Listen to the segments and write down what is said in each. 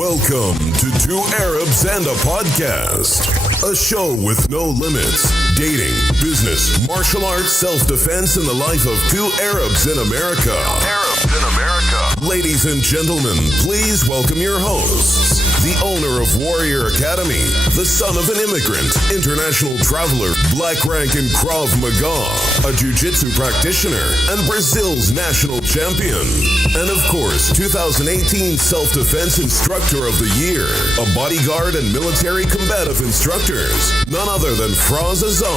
Welcome to Two Arabs and a Podcast, a show with no limits, dating, business, martial arts, self-defense, and the life of two Arabs in America. Ladies and gentlemen, please welcome your hosts, the owner of Warrior Academy, the son of an immigrant, international traveler, black rank in Krav Maga, a jiu-jitsu practitioner, and Brazil's national champion. And of course, 2018 Self-Defense Instructor of the Year, a bodyguard and military combative instructors, none other than Fraz Azar.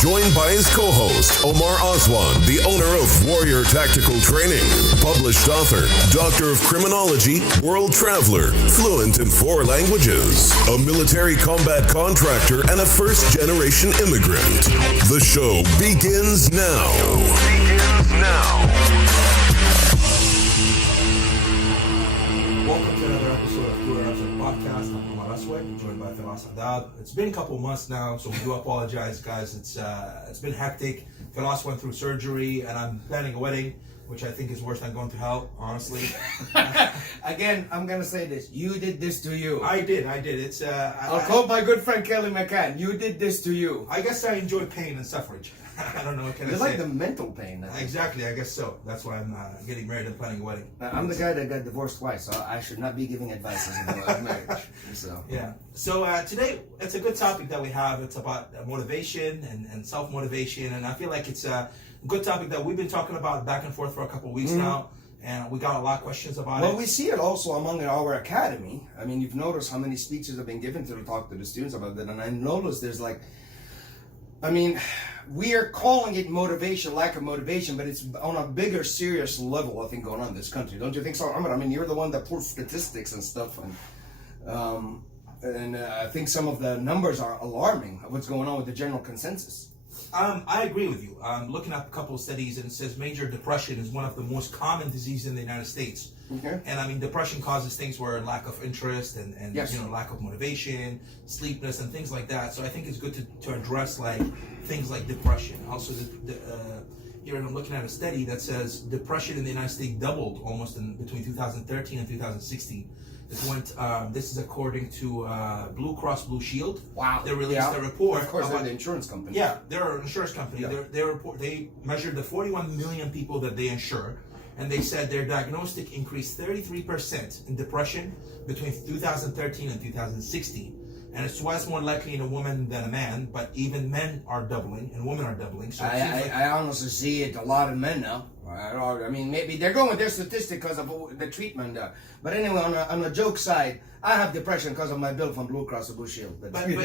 Joined by his co-host, Omar Aswan, the owner of Warrior Tactical Training, published author, doctor of criminology, world traveler, fluent in 4 languages, a military combat contractor, and a first-generation immigrant. The show begins now. Welcome to another episode of Two Arabs and a Podcast. I'm Omar Aswan, joined by Filas Adab. It's been a couple months now, so we do apologize, guys. It's been hectic. Filas went through surgery, and I'm planning a wedding, which I think is worse than going to hell, honestly. Again, I'm gonna say this. You did this to you. I did. It's I'll quote my good friend Kelly McCann. You did this to you. I guess I enjoy pain and suffrage. I don't know what can I You say. like the mental pain. I think. Exactly, I guess so. That's why I'm getting married and planning a wedding. I'm the guy that got divorced twice, so I should not be giving advice about marriage. So Yeah. So today, it's a good topic that we have. It's about motivation and self-motivation. And I feel like it's a good topic that we've been talking about back and forth for a couple of weeks now. And we got a lot of questions about it. well, we see it also among our academy. I mean, you've noticed how many speeches have been given to talk to the students about that, and I noticed there's like, I mean, we are calling it motivation, lack of motivation, but it's on a bigger, serious level, I think, going on in this country. Don't you think so? I mean, you're the one that pulls statistics and stuff, and I think some of the numbers are alarming of what's going on with the general consensus. I agree with you. I'm looking at a couple of studies, and it says major depression is one of the most common diseases in the United States. Okay. And I mean, depression causes things where lack of interest and Yes. lack of motivation, sleepiness, and things like that. So I think it's good to address like things like depression. Also, here I'm looking at a study that says depression in the United States doubled almost between 2013 and 2016. It went. This is according to Blue Cross Blue Shield. Wow. They released a report. Of course, they're about- the insurance company. Yeah, they're an insurance company. Yeah. They measured the 41 million people that they insure, and they said their diagnostic increased 33% in depression between 2013 and 2016. And it's twice more likely in a woman than a man, but even men are doubling and women are doubling. So it seems like- I honestly see it a lot in men now. I mean, maybe they're going with their statistic because of the treatment. But anyway, on a joke side, I have depression because of my bill from Blue Cross Blue Shield. But you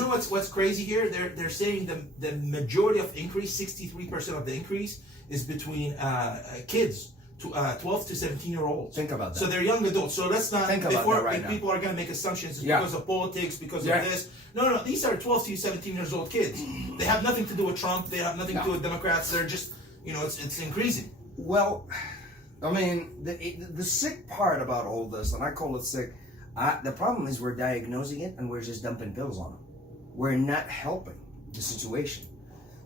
know what's crazy here? They're saying the majority of increase, 63% of the increase, is between kids. 12 to 17-year-olds. Think about that. So they're young adults. So let's not, Think about before that right now. people are going to make assumptions Yeah. because of politics, because Yeah. of this. No. These are 12 to 17 years old kids. They have nothing to do with Trump. They have nothing to do with Democrats. They're just, it's increasing. Well, I mean, the sick part about all this, and I call it sick, the problem is we're diagnosing it and we're just dumping pills on them. We're not helping the situation.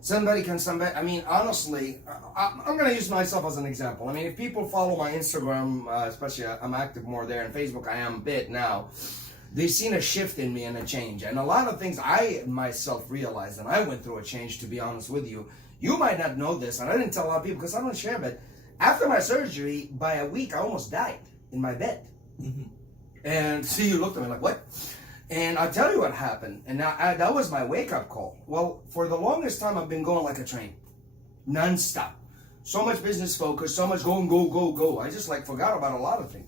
I mean, honestly, I'm going to use myself as an example. I mean, if people follow my Instagram, especially I'm active more there, and Facebook I am a bit now, they've seen a shift in me and a change. And a lot of things I myself realized, and I went through a change, to be honest with you. You might not know this, and I didn't tell a lot of people because I don't share, but after my surgery, by a week, I almost died in my bed. Mm-hmm. And see, you looked at me like, what? And I'll tell you what happened. And that was my wake-up call. Well, for the longest time, I've been going like a train. Non-stop. So much business focus, so much go. I just forgot about a lot of things.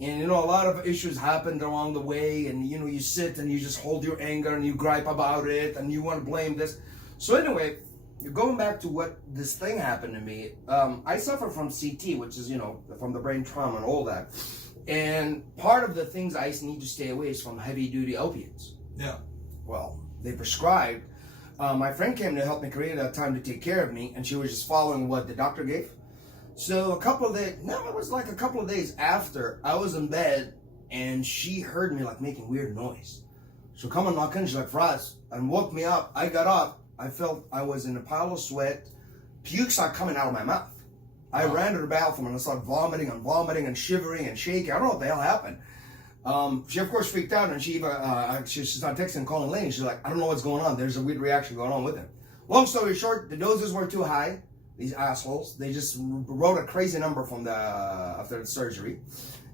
And, a lot of issues happened along the way. And, you sit and you just hold your anger and you gripe about it and you want to blame this. So anyway, going back to what this thing happened to me, I suffer from CT, which is, from the brain trauma and all that. And part of the things I need to stay away is from heavy-duty opiates. Yeah. Well, they prescribed. My friend came to help me create a time to take care of me, and she was just following what the doctor gave. So it was like a couple of days after, I was in bed, and she heard me making weird noise. So come and knock in, she's like, Fraz, and woke me up. I got up. I felt I was in a pile of sweat. Puke started coming out of my mouth. I ran to the bathroom and I started vomiting and shivering and shaking. I don't know what the hell happened. She of course freaked out, and she started texting and calling Lane. She's like, I don't know what's going on. There's a weird reaction going on with him. Long story short, the doses were too high. These assholes. They just wrote a crazy number from after the surgery,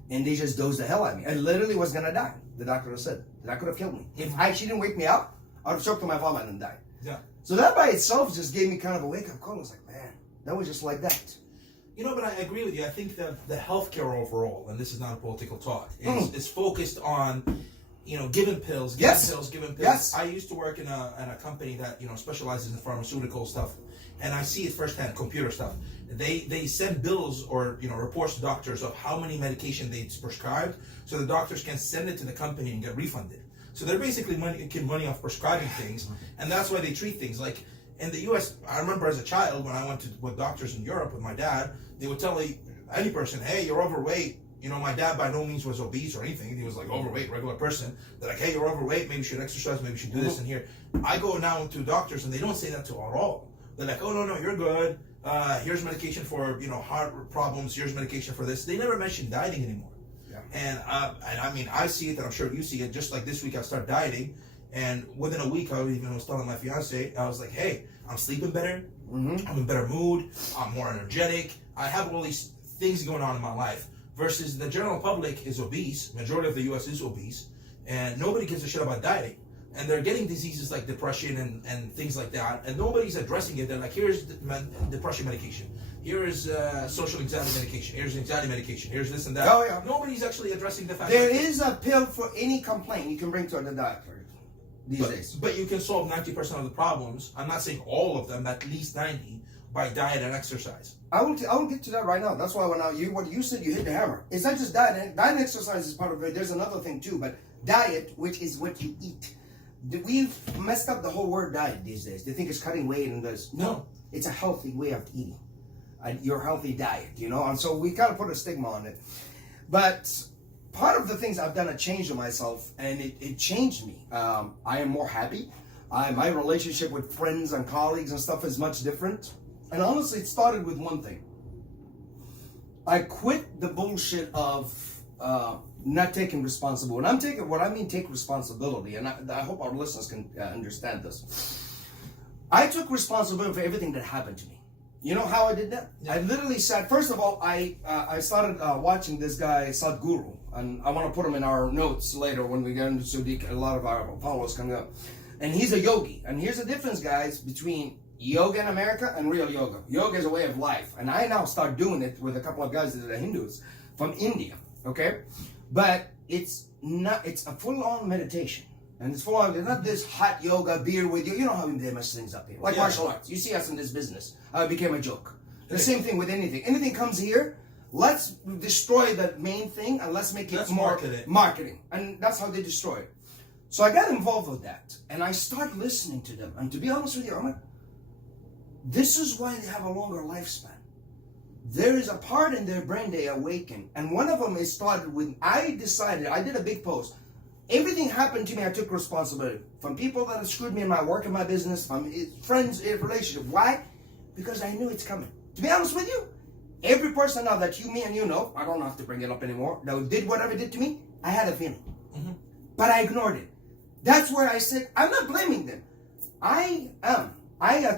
and they just dosed the hell out of me. I literally was gonna die. The doctor said that could have killed me. If she didn't wake me up, I would have choked on my vomit and died. Yeah. So that by itself just gave me kind of a wake up call. I was like, man, that was just like that. You know, but I agree with you. I think that the healthcare overall, and this is not a political talk, is focused on, giving pills, giving pills. Yes. I used to work in a company that, specializes in pharmaceutical stuff, and I see it firsthand, computer stuff. They send bills or, reports to doctors of how many medication they prescribed, so the doctors can send it to the company and get refunded. So they're basically making money off prescribing things, and that's why they treat things like. In the U.S., I remember as a child when I went with doctors in Europe with my dad, they would tell any person, hey, you're overweight. My dad by no means was obese or anything. He was like overweight, regular person. They're like, hey, you're overweight. Maybe you should exercise. Maybe you should do this and here. I go now to doctors and they don't say that to at all. They're like, oh, no, you're good. Here's medication for, heart problems. Here's medication for this. They never mention dieting anymore. Yeah. And I mean, I see it, and I'm sure you see it. Just like this week, I started dieting. And within a week, I was telling my fiance, I was like, hey, I'm sleeping better. Mm-hmm. I'm in better mood. I'm more energetic. I have all these things going on in my life. Versus the general public is obese. Majority of the U.S. is obese. And nobody gives a shit about dieting. And they're getting diseases like depression and things like that. And nobody's addressing it. They're like, here's depression medication. Here is social anxiety medication. Here's anxiety medication. Here's this and that. Oh, yeah. Nobody's actually addressing the fact there is a pill for any complaint you can bring to the doctor. These days. But you can solve 90% of the problems. I'm not saying all of them, at least 90, by diet and exercise. I will get to that right now. That's why what you said, you hit the hammer. It's not just diet. Diet and exercise is part of it. There's another thing too, but diet, which is what you eat. We've messed up the whole word diet these days. They think it's cutting weight and this. No, it's a healthy way of eating. Your healthy diet, and so we kind of put a stigma on it. But part of the things I've done a change in myself, and it changed me. I am more happy. My relationship with friends and colleagues and stuff is much different. And honestly, it started with one thing. I quit the bullshit of not taking responsibility. What I mean take responsibility, and I hope our listeners can understand this. I took responsibility for everything that happened to me. You know how I did that? Yeah. I literally said, first of all, I started watching this guy, Sadhguru, and I want to put him in our notes later when we get into a lot of our followers coming up. And he's a yogi. And here's the difference, guys, between yoga in America and real yoga. Yoga is a way of life. And I now start doing it with a couple of guys that are Hindus from India, okay? But it's a full-on meditation. And it's full-on, it's not this hot yoga, beer with you. You know how they mess things up here. Like martial arts. You see us in this business. It became a joke. The same thing with anything. Anything comes here, let's destroy the main thing and let's make it more marketing. And that's how they destroy it. So I got involved with that. And I start listening to them. And to be honest with you, Ahmed, this is why they have a longer lifespan. There is a part in their brain they awaken. And one of them is started with, I did a big post. Everything happened to me, I took responsibility. From people that have screwed me in my work and my business, from friends, relationship. Why? Because I knew it's coming. To be honest with you, every person now that me and you know, I don't have to bring it up anymore, that did whatever it did to me, I had a feeling. Mm-hmm. But I ignored it. That's where I said, I'm not blaming them. I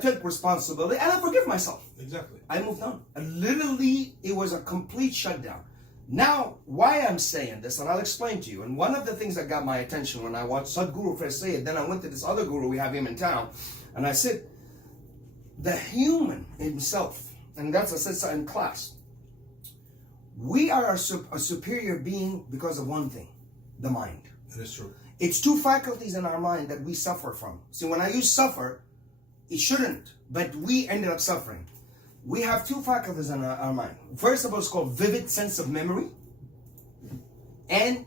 took responsibility and I forgive myself. Exactly. I moved on. And literally, it was a complete shutdown. Now, why I'm saying this, and I'll explain to you. And one of the things that got my attention when I watched Sadhguru first say it, then I went to this other guru, we have him in town, and I said, the human himself, and that's I said in class, we are a superior being because of one thing, the mind. That is true. It's two faculties in our mind that we suffer from. See, when I use suffer, it shouldn't, but we ended up suffering. We have two faculties in our mind. First of all, it's called vivid sense of memory and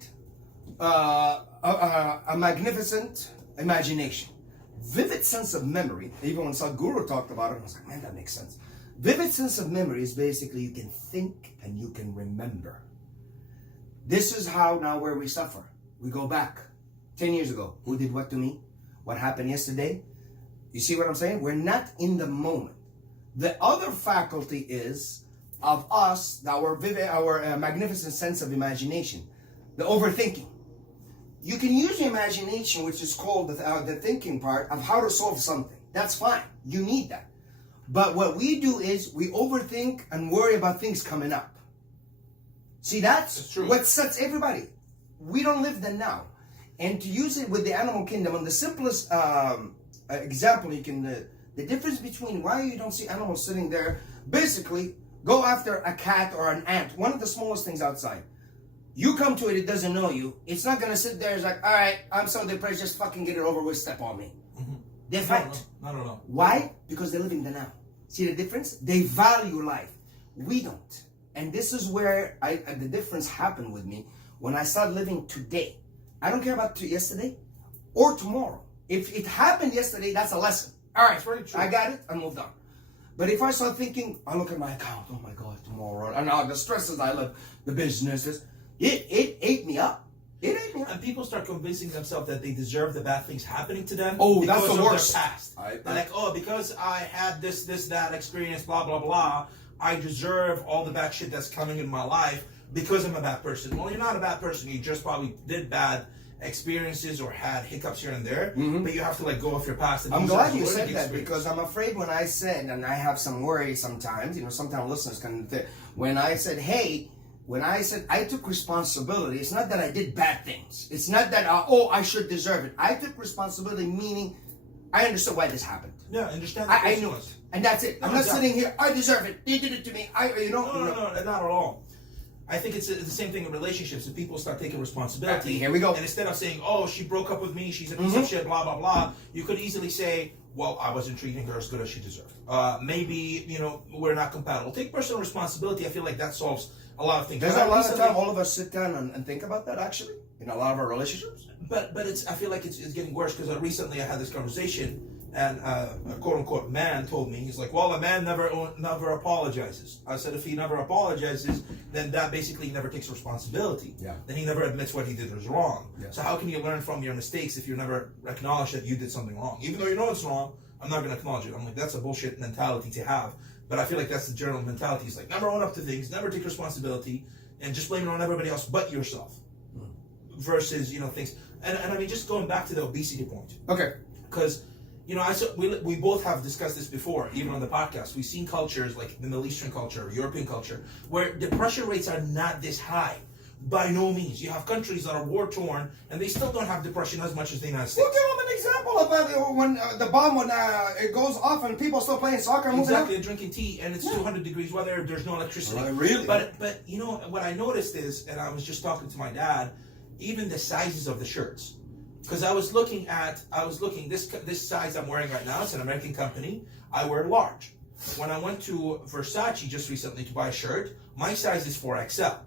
a magnificent imagination. Vivid sense of memory, even when Sadhguru talked about it, I was like, man, that makes sense. Vivid sense of memory is basically you can think and you can remember. This is how now where we suffer. We go back 10 years ago. Who did what to me? What happened yesterday? You see what I'm saying? We're not in the moment. The other faculty is of us, our magnificent sense of imagination, the overthinking. You can use your imagination, which is called the thinking part of how to solve something. That's fine. You need that. But what we do is we overthink and worry about things coming up. See, that's what sets everybody. We don't live the now. And to use it with the animal kingdom, on the simplest example, you can, the difference between why you don't see animals sitting there, basically, go after a cat or an ant, one of the smallest things outside. You come to it, it doesn't know you. It's not going to sit there, it's like, all right, I'm so depressed, just fucking get it over with, step on me. Mm-hmm. They fight. No. Why? Because they're living the now. See the difference? They value life. We don't. And this is where the difference happened with me when I started living today. I don't care about yesterday or tomorrow. If it happened yesterday, that's a lesson. All right, I got it, I moved on. But if I start thinking, I look at my account, oh my God, tomorrow, and all the stresses I live, the businesses, it ate me up. It ate me up. And people start convincing themselves that they deserve the bad things happening to them. Oh, because that's the worst. Their past. They're like, oh, because I had this, that experience, blah, blah, blah, I deserve all the bad shit that's coming in my life because I'm a bad person. Well, you're not a bad person. You just probably did bad experiences or had hiccups here and there, but you have to let go of your past. And I'm glad you said that, because I'm afraid when I said, and I have some worry sometimes, sometimes listeners can think, when I said, hey, when I said I took responsibility, it's not that I did bad things. It's not that, I should deserve it. I took responsibility, meaning I understood why this happened. Yeah, understand. I knew it. And that's it. I'm not sitting here, I deserve it. They did it to me. No, not at all. I think it's the same thing in relationships. If people start taking responsibility, here we go. And instead of saying, "Oh, she broke up with me, she's a piece of shit," blah blah blah, you could easily say, "Well, I wasn't treating her as good as she deserved. Maybe we're not compatible." Take personal responsibility. I feel like that solves a lot of things. There's a lot of time all of us sit down and think about that. Actually, in a lot of our relationships. But I feel like it's getting worse, because recently I had this conversation. And a quote-unquote man told me, he's like, well, a man never apologizes. I said, if he never apologizes, then that basically never takes responsibility. Yeah. Then he never admits what he did was wrong. Yeah. So how can you learn from your mistakes if you never acknowledge that you did something wrong? Even though you know it's wrong, I'm not going to acknowledge it. I'm like, that's a bullshit mentality to have. But I feel like that's the general mentality. It's like, never own up to things, never take responsibility, and just blame it on everybody else but yourself. Versus, things. And I mean, just going back to the obesity point. Okay. Because... we both have discussed this before, even on the podcast. We've seen cultures like the Middle Eastern culture, European culture, where depression rates are not this high. By no means. You have countries that are war-torn, and they still don't have depression as much as the United States. We'll give them an example of when the bomb, when it goes off and people still playing soccer. Exactly, drinking tea, and it's 200 degrees weather, there's no electricity. Really? But what I noticed is, and I was just talking to my dad, even the sizes of the shirts. Because I was looking, this size I'm wearing right now, it's an American company, I wear large. When I went to Versace just recently to buy a shirt, my size is 4XL.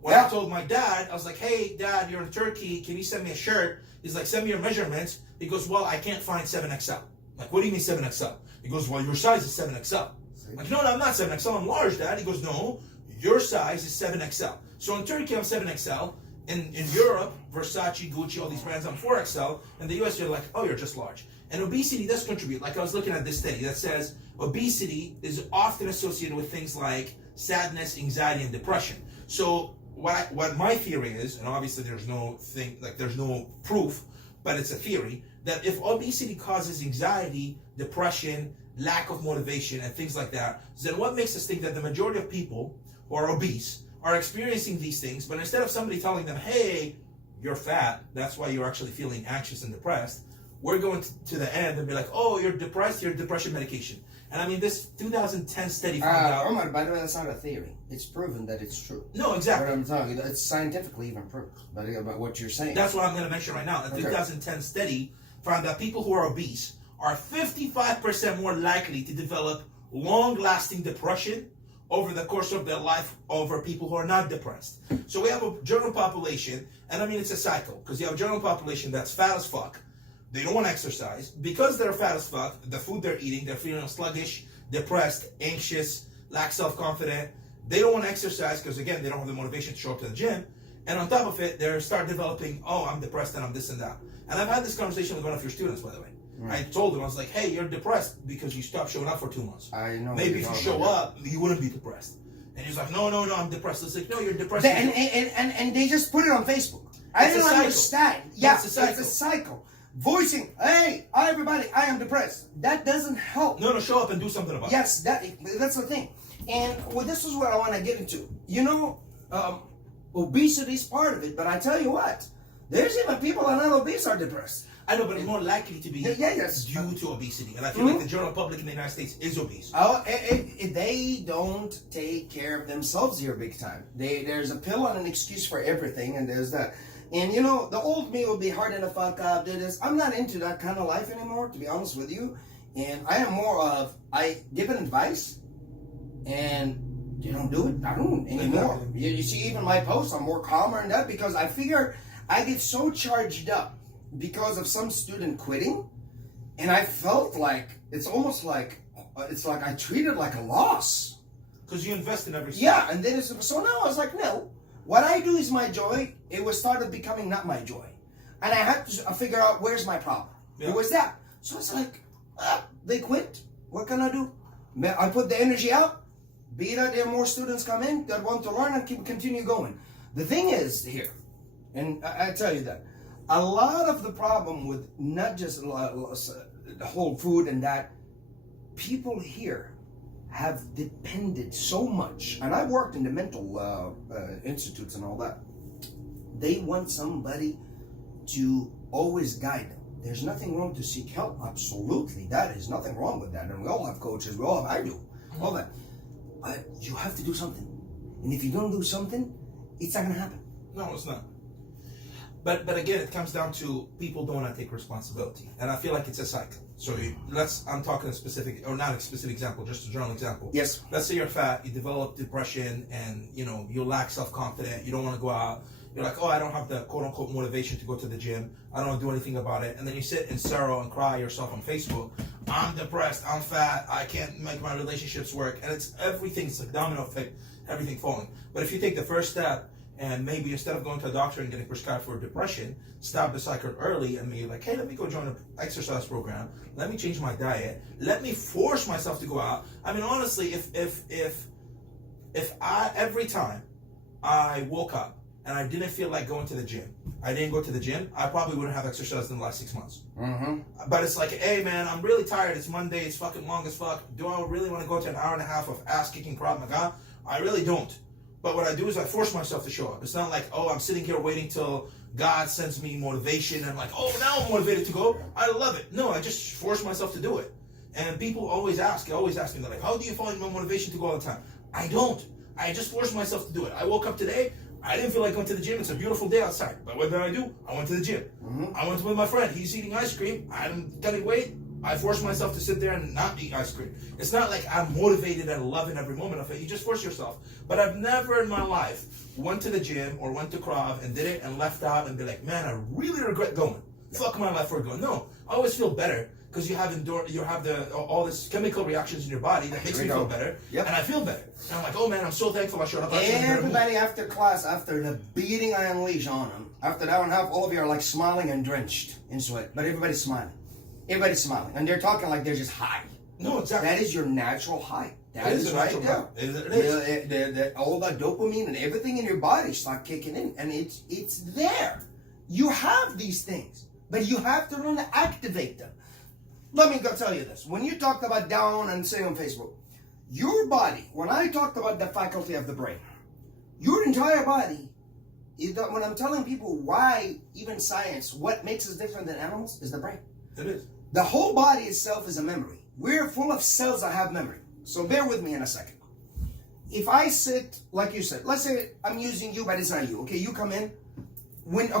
When I told my dad, I was like, hey, Dad, you're in Turkey, can you send me a shirt? He's like, send me your measurements. He goes, well, I can't find 7XL. I'm like, what do you mean 7XL? He goes, well, your size is 7XL. I'm like, no, I'm not 7XL, I'm large, Dad. He goes, no, your size is 7XL. So in Turkey, I'm 7XL. In Europe, Versace, Gucci, all these brands, I'm 4XL. In the US, you're like, oh, you're just large. And obesity does contribute. Like I was looking at this study that says obesity is often associated with things like sadness, anxiety, and depression. So what my theory is, and obviously there's no proof, but it's a theory, that if obesity causes anxiety, depression, lack of motivation, and things like that, then what makes us think that the majority of people who are obese are experiencing these things, but instead of somebody telling them, hey, you're fat, that's why you're actually feeling anxious and depressed, we're going to the end and be like, oh, you're depressed, you're depression medication. And I mean, this 2010 study found out... Omar, by the way, that's not a theory. It's proven that it's true. No, exactly. What I'm talking about, it's scientifically even proved about what you're saying. That's what I'm going to mention right now. The 2010 study found that people who are obese are 55% more likely to develop long-lasting depression over the course of their life over people who are not depressed. So we have a general population, and I mean it's a cycle, because you have a general population that's fat as fuck, they don't want to exercise, because they're fat as fuck, the food they're eating, they're feeling sluggish, depressed, anxious, lack self-confidence, they don't want to exercise because again, they don't have the motivation to show up to the gym, and on top of it, they start developing, oh, I'm depressed and I'm this and that. And I've had this conversation with one of your students, by the way. I told him, I was like, hey, you're depressed because you stopped showing up for 2 months. I know. Maybe if you show up, you wouldn't be depressed. And he's like, no, I'm depressed. It's like, no, you're depressed. And they just put it on Facebook. I It's a don't cycle. understand. Yeah, It's a cycle. it's a cycle. Voicing, hey, everybody, I am depressed. That doesn't help. No, show up and do something about it. Yes, that's the thing. And well, this is what I want to get into. You know, obesity is part of it, but I tell you what, there's even people that are not obese are depressed. I know, but it's more likely to be yes. due to obesity. And I feel like the general public in the United States is obese. Oh, they don't take care of themselves here big time. There's a pill and an excuse for everything, and there's that. And you know, the old me would be hard to fuck up, do this. I'm not into that kind of life anymore, to be honest with you. And I am more of, I give an advice, and you don't do it. I don't anymore. Exactly. You see, even my posts, I'm more calmer in that because I figure I get so charged up because of some student quitting, and I felt like it's almost like I treated it like a loss. Because you invest in every Yeah, and then so now I was like, no, what I do is my joy. It was started becoming not my joy, and I had to figure out where's my problem. Yeah. It was that. So it's like, they quit. What can I do? I put the energy out. Be that there are more students come in that want to learn and continue going. The thing is here, and I tell you that a lot of the problem with not just the whole food and that, people here have depended so much, and I've worked in the mental institutes and all that. They want somebody to always guide them. There's nothing wrong to seek help. Absolutely, that is nothing wrong with that. And we all have coaches. We all have, I do, all that. You have to do something, and if you don't do something, it's not gonna happen. No, it's not. But again, it comes down to people don't want to take responsibility, and I feel like it's a cycle. So I'm talking a specific, or not a specific example, just a general example. Yes. Let's say you're fat, you develop depression, and you lack self-confidence. You don't want to go out. You're like, oh, I don't have the quote-unquote motivation to go to the gym. I don't want to do anything about it. And then you sit in sorrow and cry yourself on Facebook. I'm depressed. I'm fat. I can't make my relationships work. And it's everything. It's like domino effect. Everything falling. But if you take the first step, and maybe instead of going to a doctor and getting prescribed for depression, stop the cycle early and be like, hey, let me go join an exercise program. Let me change my diet. Let me force myself to go out. I mean, honestly, if I every time I woke up and I didn't feel like going to the gym, I didn't go to the gym, I probably wouldn't have exercised in the last 6 months. Mm-hmm. But it's like, hey man, I'm really tired. It's Monday. It's fucking long as fuck. Do I really want to go to an hour and a half of ass kicking Krav Maga? I really don't. But what I do is I force myself to show up. It's not like, oh, I'm sitting here waiting till God sends me motivation and I'm like, oh, now I'm motivated to go. I love it. No, I just force myself to do it. And people always ask me, they're like, how do you find motivation to go all the time? I don't. I just force myself to do it. I woke up today, I didn't feel like going to the gym. It's a beautiful day outside. But what did I do? I went to the gym. Mm-hmm. I went with my friend. He's eating ice cream. I'm cutting weight. I force myself to sit there and not eat ice cream. It's not like I'm motivated and loving every moment of it. You just force yourself. But I've never in my life went to the gym or went to Krav and did it and left out and be like, man, I really regret going. Fuck my life for going. No, I always feel better because you have all this chemical reactions in your body that makes me feel better. Yep. And I feel better. And I'm like, oh man, I'm so thankful I showed up. Everybody after class, after the beating I unleash on them, after that hour and a half, all of you are like smiling and drenched in sweat. But everybody's smiling. Everybody's smiling. And they're talking like they're just high. No, exactly. That is your natural high. That It is is a right natural there. high. It is. All that dopamine and everything in your body start kicking in. And it's there. You have these things. But you have to learn to activate them. Let me go tell you this. When you talked about down and say on Facebook, your body, when I talked about the faculty of the brain, your entire body, when I'm telling people why, even science, what makes us different than animals is the brain. It is. The whole body itself is a memory. We're full of cells that have memory. So bear with me in a second. If I sit, like you said, let's say I'm using you, but it's not you. Okay, you come in.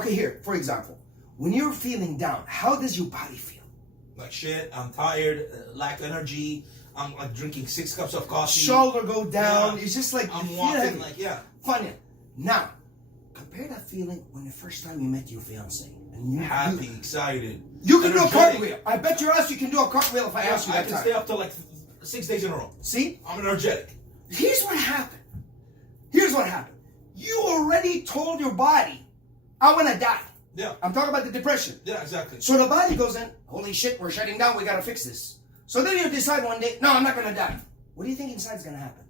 Here, for example, when you're feeling down, how does your body feel? Like shit, I'm tired, lack energy, I'm like drinking 6 cups of coffee. Shoulder go down. Yeah. It's just like I'm you walking heavy. like, yeah. Funny. Now, compare that feeling when the first time you met your fiance. And you Happy, excited. You can do a energetic. cartwheel. I bet your ass you can do a cartwheel if I ask you I that can time. stay up to like 6 days in a row. See? I'm energetic. Here's what happened. Here's what happened. You already told your body, I want to die. Yeah. I'm talking about the depression. Yeah, exactly. So the body goes in, holy shit, we're shutting down, we got to fix this. So then you decide one day, no, I'm not going to die. What do you think inside's going to happen?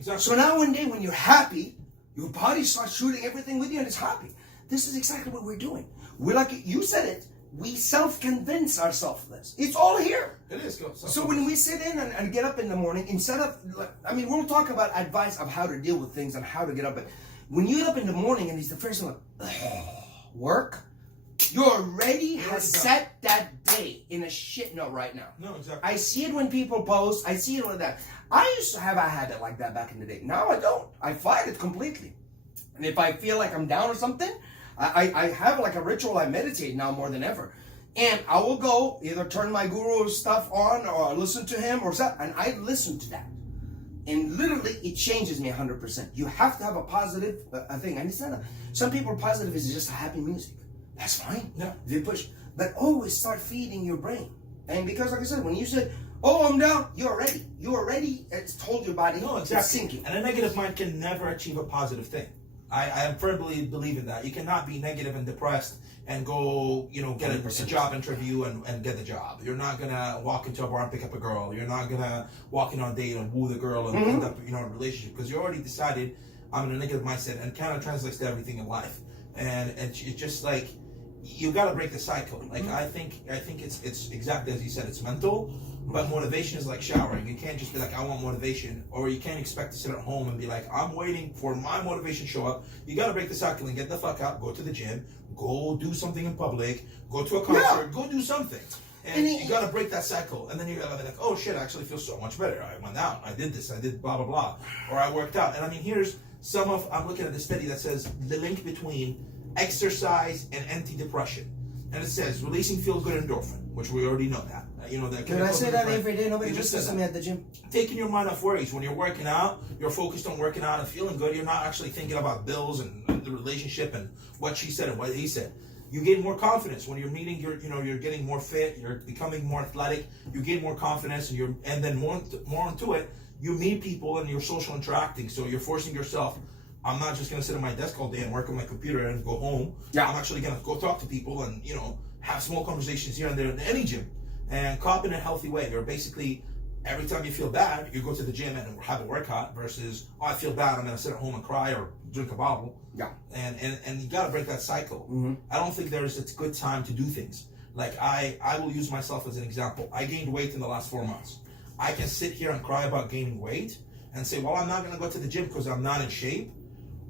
Exactly. So now one day when you're happy, your body starts shooting everything with you and it's happy. This is exactly what we're doing. We're like, you said it, we self-convince ourselves this. It's all here. It is. So when we sit in and get up in the morning, instead of, we'll talk about advice of how to deal with things and how to get up. But when you get up in the morning and it's the first thing like, work, you already have set that day in a shit note right now. No, exactly. I see it when people post. I see it with that. I used to have a habit like that back in the day. Now I don't. I fight it completely. And if I feel like I'm down or something, I have like a ritual. I meditate now more than ever. And I will go either turn my guru stuff on or listen to him or something. And I listen to that. And literally, it changes me 100%. You have to have a positive thing. And it's not some people positive is just a happy music. That's fine. Yeah. They push. But always start feeding your brain. And because, like I said, when you said, oh, I'm down, you're ready. You already told your body, no, exactly. It's sinking. And a negative mind can never achieve a positive thing. I firmly believe in that. You cannot be negative and depressed and go, get a job interview and get the job. You're not going to walk into a bar and pick up a girl. You're not going to walk in on a date and woo the girl and end up, in a relationship. Because you already decided I'm in a negative mindset, and kind of translates to everything in life. And it's just like, you got to break the cycle. Like I think it's exactly as you said. It's mental, but motivation is like showering. You can't just be like, I want motivation, or you can't expect to sit at home and be like, I'm waiting for my motivation to show up. You got to break the cycle and get the fuck out. Go to the gym. Go do something in public. Go to a concert. Go do something. And you got to break that cycle. And then you got to be like, oh shit, I actually feel so much better. I went out. I did this. I did blah blah blah. Or I worked out. And here's I'm looking at the study that says the link between exercise and antidepressant, and it says releasing feel-good endorphin, which we already know that. That. Can I say that every day? Nobody listens to me at the gym. Taking your mind off worries. When you're working out, you're focused on working out and feeling good. You're not actually thinking about bills and the relationship and what she said and what he said. You gain more confidence when you're meeting. You're getting more fit. You're becoming more athletic. You gain more confidence, and then more onto it. You meet people and you're social interacting. So you're forcing yourself. I'm not just going to sit at my desk all day and work on my computer and go home. Yeah. I'm actually going to go talk to people and, have small conversations here and there in any gym and cop in a healthy way. You're basically, every time you feel bad, you go to the gym and have a workout versus, I feel bad, I'm going to sit at home and cry or drink a bottle. Yeah. And you got to break that cycle. Mm-hmm. I don't think there's a good time to do things. Like I will use myself as an example. I gained weight in the last 4 months. I can sit here and cry about gaining weight and say, well, I'm not going to go to the gym because I'm not in shape.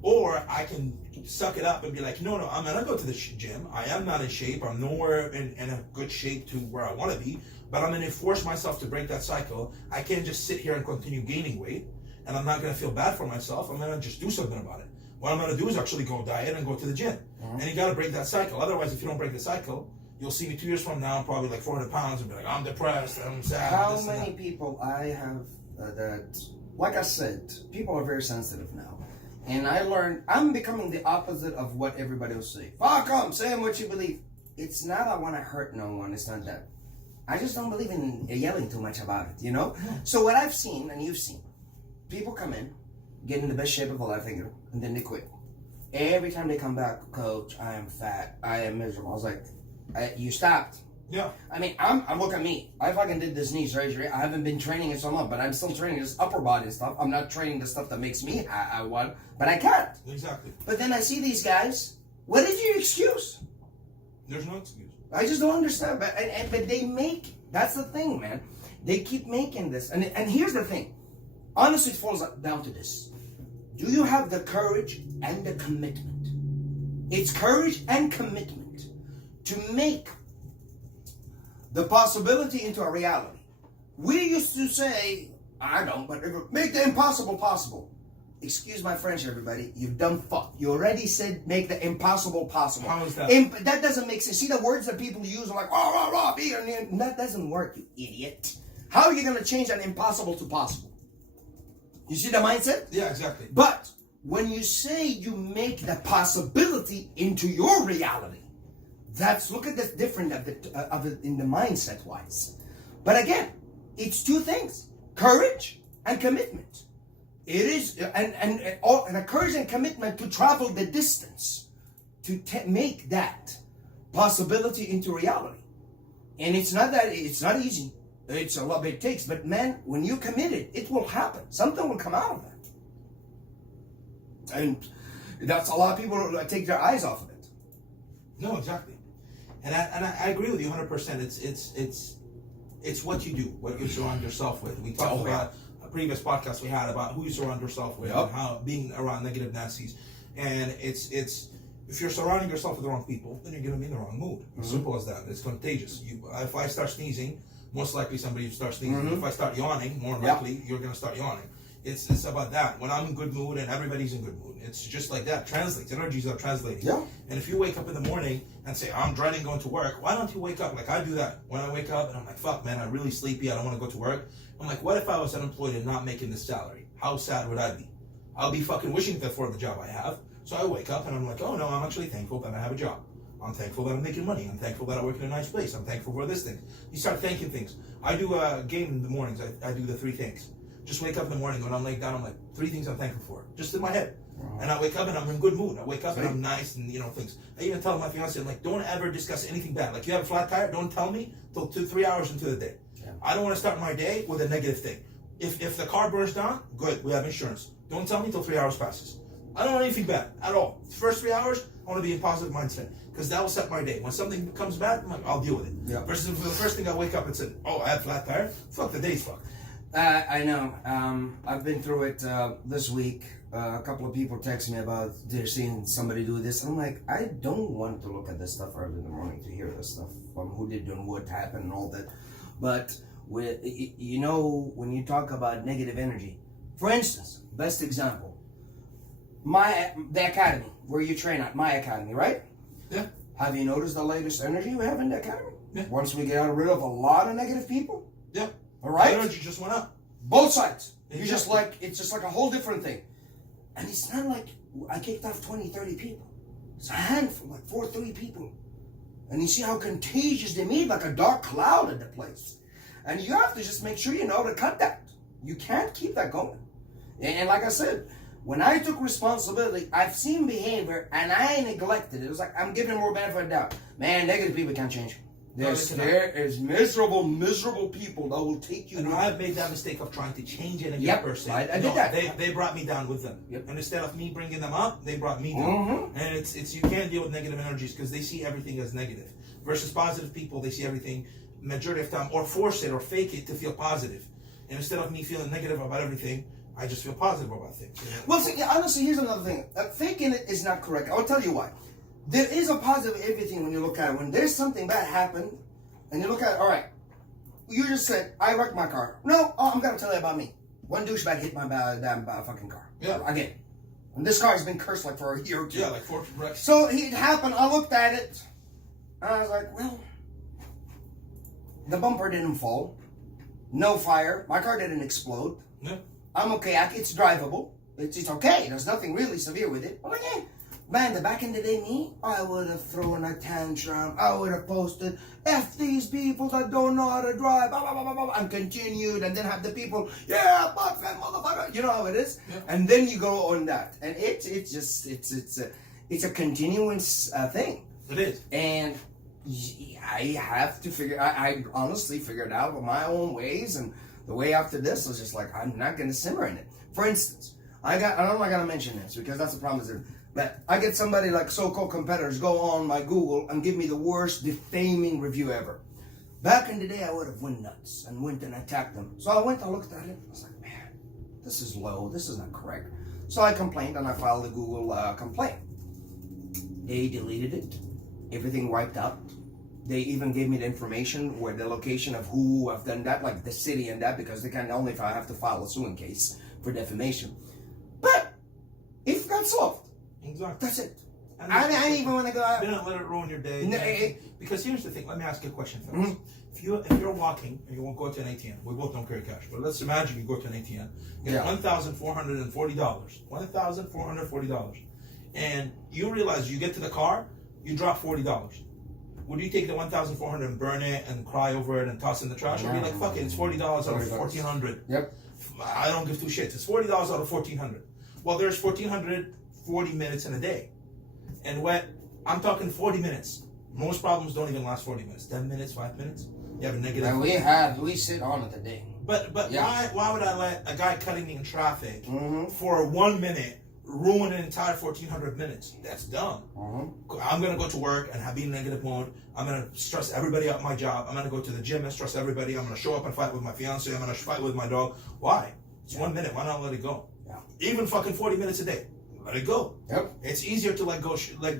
Or I can suck it up and be like, no, I'm going to go to the gym. I am not in shape. I'm nowhere in a good shape to where I want to be. But I'm going to force myself to break that cycle. I can't just sit here and continue gaining weight. And I'm not going to feel bad for myself. I'm going to just do something about it. What I'm going to do is actually go diet and go to the gym. Mm-hmm. And you got to break that cycle. Otherwise, if you don't break the cycle, you'll see me 2 years from now, probably like 400 pounds, and be like, I'm depressed, I'm sad. How many people I have that, like I said, people are very sensitive now. And I learned, I'm becoming the opposite of what everybody will say. Fuck them, say what you believe. It's not I want to hurt no one, it's not that. I just don't believe in yelling too much about it, So what I've seen, and you've seen, people come in, get in the best shape of their life, and then they quit. Every time they come back, coach, I am fat, I am miserable. I was like, you stopped. Yeah. I'm look at me. I fucking did this knee surgery. I haven't been training it so much, but I'm still training this upper body stuff. I'm not training the stuff that makes me I want, but I can't. Exactly. But then I see these guys. What is your excuse? There's no excuse. I just don't understand. But they make, that's the thing, man. They keep making this. And here's the thing. Honestly, it falls down to this. Do you have the courage and the commitment? It's courage and commitment to make the possibility into a reality. We used to say, I don't, but make the impossible possible. Excuse my French, everybody. You dumb fuck. You already said make the impossible possible. How is that? That doesn't make sense. See the words that people use are like, rah, rah, rah, that doesn't work, you idiot. How are you going to change an impossible to possible? You see the mindset? Yeah, exactly. But when you say you make the possibility into your reality, look at the different of it in the mindset wise. But again, it's two things: courage and commitment. It is and a courage and commitment to travel the distance to make that possibility into reality. And it's not easy. It's a lot it takes. But man, when you commit it, it will happen. Something will come out of that. And that's a lot of people take their eyes off of it. No, exactly. And I agree with you 100%. It's what you do, what you surround yourself with. We talked about a previous podcast we had about who you surround yourself with, and how being around negative Nancy's. And it's if you're surrounding yourself with the wrong people, then you're going to be in the wrong mood. As simple as that. It's contagious. If I start sneezing, most likely somebody will start sneezing. If I start yawning, more likely you're going to start yawning. It's about that. When I'm in good mood and everybody's in good mood, it's just like that. Translates. Energies are translating. Yeah. And if you wake up in the morning and say, I'm dreading going to work, why don't you wake up? Like I do that. When I wake up and I'm like, fuck, man, I'm really sleepy. I don't want to go to work. I'm like, what if I was unemployed and not making this salary? How sad would I be? I'll be fucking wishing for the job I have. So I wake up and I'm like, oh no, I'm actually thankful that I have a job. I'm thankful that I'm making money. I'm thankful that I work in a nice place. I'm thankful for this thing. You start thanking things. I do a game in the mornings. I do the 3 things. Just wake up in the morning when I'm laying down. I'm like, 3 things I'm thankful for, just in my head. And I wake up and I'm in good mood. I wake up and I'm nice and things. I even tell my fiance, I'm like, don't ever discuss anything bad. Like you have a flat tire, don't tell me till 2-3 hours into the day. Yeah. I don't want to start my day with a negative thing. If the car burns down, good, we have insurance. Don't tell me till 3 hours passes. I don't want anything bad at all. The first 3 hours, I want to be in positive mindset because that will set my day. When something becomes bad, I'm like, I'll deal with it. Yeah. Versus if the first thing I wake up and said, oh, I have flat tire, fuck, the day's fucked. I know. I've been through it this week. A couple of people text me about they're seeing somebody do this. I'm like, I don't want to look at this stuff early in the morning to hear this stuff from who did and what happened and all that. But when you talk about negative energy, for instance, best example, the academy where you train at, my academy, right? Yeah. Have you noticed the latest energy we have in the academy? Yeah. Once we get rid of a lot of negative people. Yeah. All right. The energy just went up. Both sides. Exactly. It's just like a whole different thing. And it's not like I kicked off 20, 30 people. It's a handful, like 4 or 3 people. And you see how contagious they made, like a dark cloud in the place. And you have to just make sure you know to cut that. You can't keep that going. And like I said, when I took responsibility, I've seen behavior and I neglected it. It was like, I'm giving more benefit of doubt. Man, negative people can't change. There is miserable people that will take you. And I've made that mistake of trying to change it again person. I did that. They brought me down with them. Yep. And instead of me bringing them up, they brought me down. And it's you can't deal with negative energies because they see everything as negative. Versus positive people, they see everything majority of time or force it or fake it to feel positive. And instead of me feeling negative about everything, I just feel positive about things. Well, see, honestly, here's another thing. Faking it is not correct. I'll tell you why. There is a positive everything when you look at it. When there's something bad happened, and you look at it, all right, you just said, I wrecked my car. No, I'm going to tell you about me. One douchebag hit my damn fucking car. Yeah. Again. And this car has been cursed like for a year or 2. Yeah, like 4 wrecks. So it happened. I looked at it. And I was like, well, the bumper didn't fall. No fire. My car didn't explode. Yeah. I'm okay. It's drivable. It's okay. There's nothing really severe with it. I'm like, yeah. Man, back in the day, me, I would have thrown a tantrum. I would have posted, F these people that don't know how to drive, blah, blah, blah, blah, blah, and continued, and then have the people, yeah, fuck that motherfucker. You know how it is? Yeah. And then you go on that. And it's a continuous thing. It is. And I have to I honestly figured out my own ways, and the way after this was just like, I'm not going to simmer in it. For instance, I don't know if I got to mention this because that's the problem. But I get somebody like so-called competitors go on my Google and give me the worst defaming review ever. Back in the day, I would have went nuts and went and attacked them. So I went and looked at it. I was like, man, this is low. This is not correct. So I complained and I filed a Google complaint. They deleted it. Everything wiped out. They even gave me the information where the location of who have done that, like the city and that, because they can only if I have to file a suing case for defamation. But it got solved. Exactly. That's it. I didn't even want to go out. They don't let it ruin your day. No, because here's the thing. Let me ask you a question, fellas. Mm-hmm. If you're walking and you won't go to an ATM, we both don't carry cash, but let's imagine you go to an ATM, you get $1,440, $1,440, and you realize you get to the car, you drop $40. Would you take the $1,400 and burn it and cry over it and toss it in the trash, or be like, fuck it, it's $40 out of $1,400? Yep. I don't give 2 shits. It's $40 out of $1,400. Well, there's 1,440 minutes in a day. And I'm talking 40 minutes. Most problems don't even last 40 minutes. 10 minutes, 5 minutes. You have a negative. And we sit on it today. But why would I let a guy cutting me in traffic for 1 minute ruin an entire 1,400 minutes. That's dumb. I'm going to go to work and be in negative mode. I'm going to stress everybody at my job. I'm going to go to the gym and stress everybody. I'm going to show up and fight with my fiance. I'm going to fight with my dog. Why? It's 1 minute. Why not let it go? Even fucking 40 minutes a day. Let it go. It's easier to let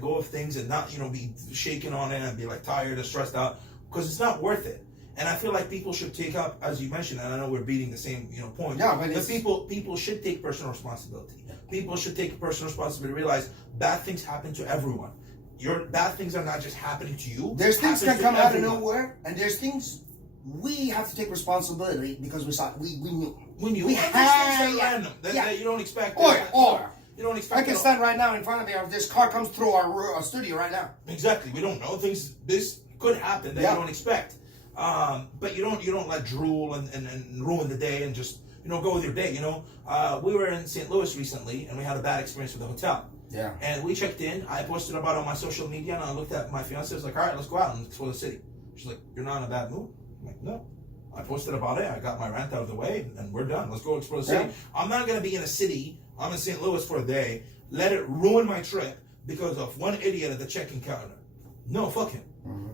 go of things and not, be shaken on it and be like tired or stressed out, because it's not worth it. And I feel like people should take up, as you mentioned, and I know we're beating the same, point. But people should take personal responsibility. People should take personal responsibility. Realize bad things happen to everyone. Your bad things are not just happening to you. There's things that come out of nowhere, and there's things we have to take responsibility because we knew. We had things that are random that you don't expect. Or you don't expect. I can stand right now in front of me. If this car comes through our studio right now. Exactly. We don't know things. This could happen that you don't expect. But you don't let drool and ruin the day and just go with your day. We were in St. Louis recently and we had a bad experience with the hotel. Yeah. And we checked in. I posted about it on my social media and I looked at my fiance. I was like, all right, let's go out and explore the city. She's like, you're not in a bad mood? I'm like, no. I posted about it. I got my rant out of the way and we're done. Let's go explore the city. Yeah. I'm not going to be in a city. I'm in St. Louis for a day. Let it ruin my trip because of one idiot at the check-in counter. No, fuck him.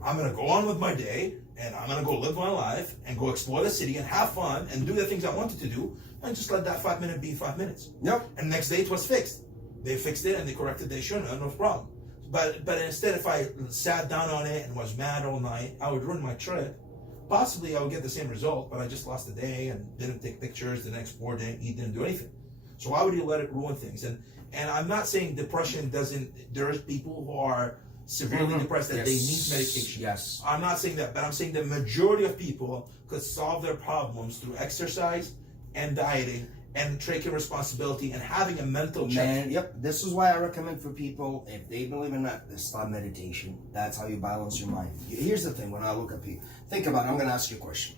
I'm going to go on with my day and I'm going to go live my life and go explore the city and have fun and do the things I wanted to do and just let that 5 minute be 5 minutes. Yep. And next day it was fixed. They fixed it and they corrected the issue, no problem. But instead, if I sat down on it and was mad all night, I would ruin my trip. Possibly I would get the same result, but I just lost a day and didn't take pictures, didn't explore, didn't eat, didn't do anything. So why would you let it ruin things? And I'm not saying depression doesn't, there's people who are severely depressed that they need medication. Yes. I'm not saying that, but I'm saying the majority of people could solve their problems through exercise and dieting and taking responsibility and having a mental check. Yep. This is why I recommend for people, if they believe in that, start meditation. That's how you balance your mind. Here's the thing, when I look at people, think about it. I'm going to ask you a question.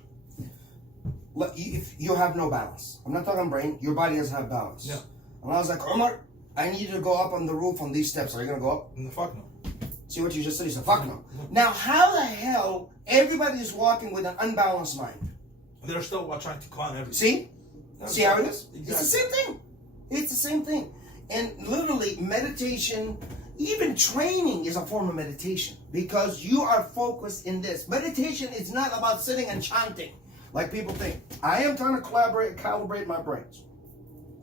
If you have no balance, I'm not talking brain, your body doesn't have balance. Yeah. And I was like, Omar, I need you to go up on the roof on these steps. Are you going to go up? No, fuck no. See what you just said? You said, fuck no. Now, how the hell everybody is walking with an unbalanced mind? They're still trying to climb everything. See? See how it is? Exactly. It's the same thing. It's the same thing. And literally, meditation, even training is a form of meditation because you are focused in this. Meditation is not about sitting and chanting like people think. I am trying to calibrate my brains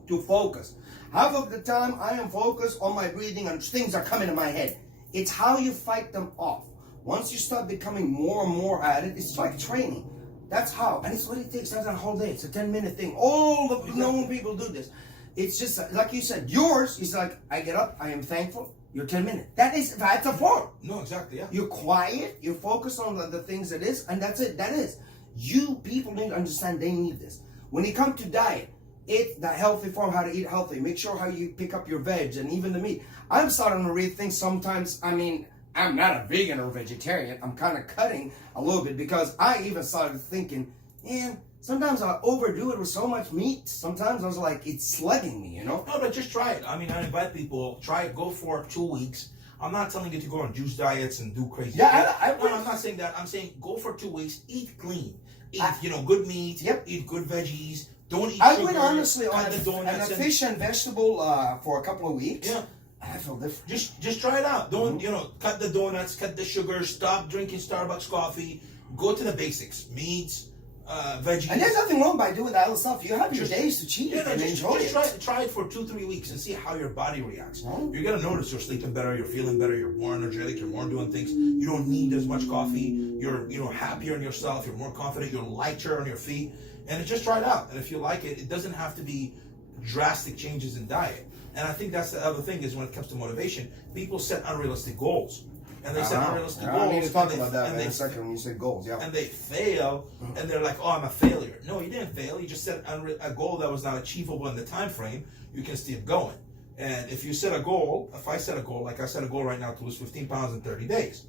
to focus. Half of the time, I am focused on my breathing and things are coming to my head. It's how you fight them off. Once you start becoming more and more at it, it's like training. That's how. And it's what it takes. That's a whole day. It's a 10-minute thing. All the known people do this. It's just, like you said, yours is like, I get up, I am thankful. You're 10 minutes. That's a form. No, exactly, yeah. You're quiet. You're focused on the things it is. And that's it. That is. You people need to understand they need this. When it comes to diet, it's the healthy form, how to eat healthy. Make sure how you pick up your veg and even the meat. I'm starting to read things sometimes. I mean, I'm not a vegan or vegetarian. I'm kind of cutting a little bit because I even started thinking, man, sometimes I overdo it with so much meat. Sometimes I was like, it's slugging me, No, but just try it. I mean, I invite people, try it, go for 2 weeks. I'm not telling you to go on juice diets and do crazy shit. No, I'm not saying that. I'm saying go for 2 weeks, eat clean. Eat, good meat, eat good veggies. Don't eat I sugar, went honestly on a fish and vegetable for a couple of weeks. Yeah. I feel different. Just try it out. Don't cut the donuts, cut the sugar, stop drinking Starbucks coffee. Go to the basics: meats, veggies. And there's nothing wrong by doing that other stuff. You have your days to cheat and enjoy it. Try it for 2-3 weeks and see how your body reacts. You're gonna notice you're sleeping better, you're feeling better, you're more energetic, you're more doing things. You don't need as much coffee. You're happier in yourself. You're more confident. You're lighter on your feet. And just try it out. And if you like it, it doesn't have to be drastic changes in diet. And I think that's the other thing is when it comes to motivation, people set unrealistic goals. And they set unrealistic goals. I need to talk about that in a second when you say goals, yeah. And they fail, and they're like, oh, I'm a failure. No, you didn't fail. You just set a goal that was not achievable in the time frame. You can still going. And if you set a goal, if I set a goal, like I set a goal right now to lose 15 pounds in 30 days,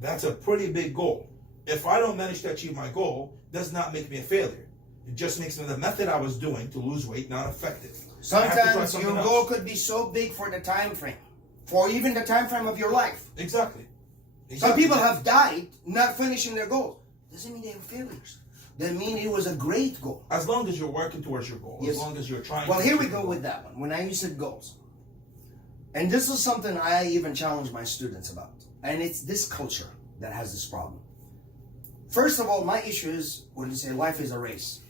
that's a pretty big goal. If I don't manage to achieve my goal, does not make me a failure. It just makes the method I was doing to lose weight not effective. Sometimes your goal could be so big for the time frame, for even the time frame of your life. Exactly. Some people have died not finishing their goals. Doesn't mean they were failures. That mean it was a great goal. As long as you're working towards your goal. Yes. As long as you're trying. Well, here we go with that one. When you said goals, And this is something I even challenge my students about. And it's this culture that has this problem. First of all, my issue is when you say life is a race.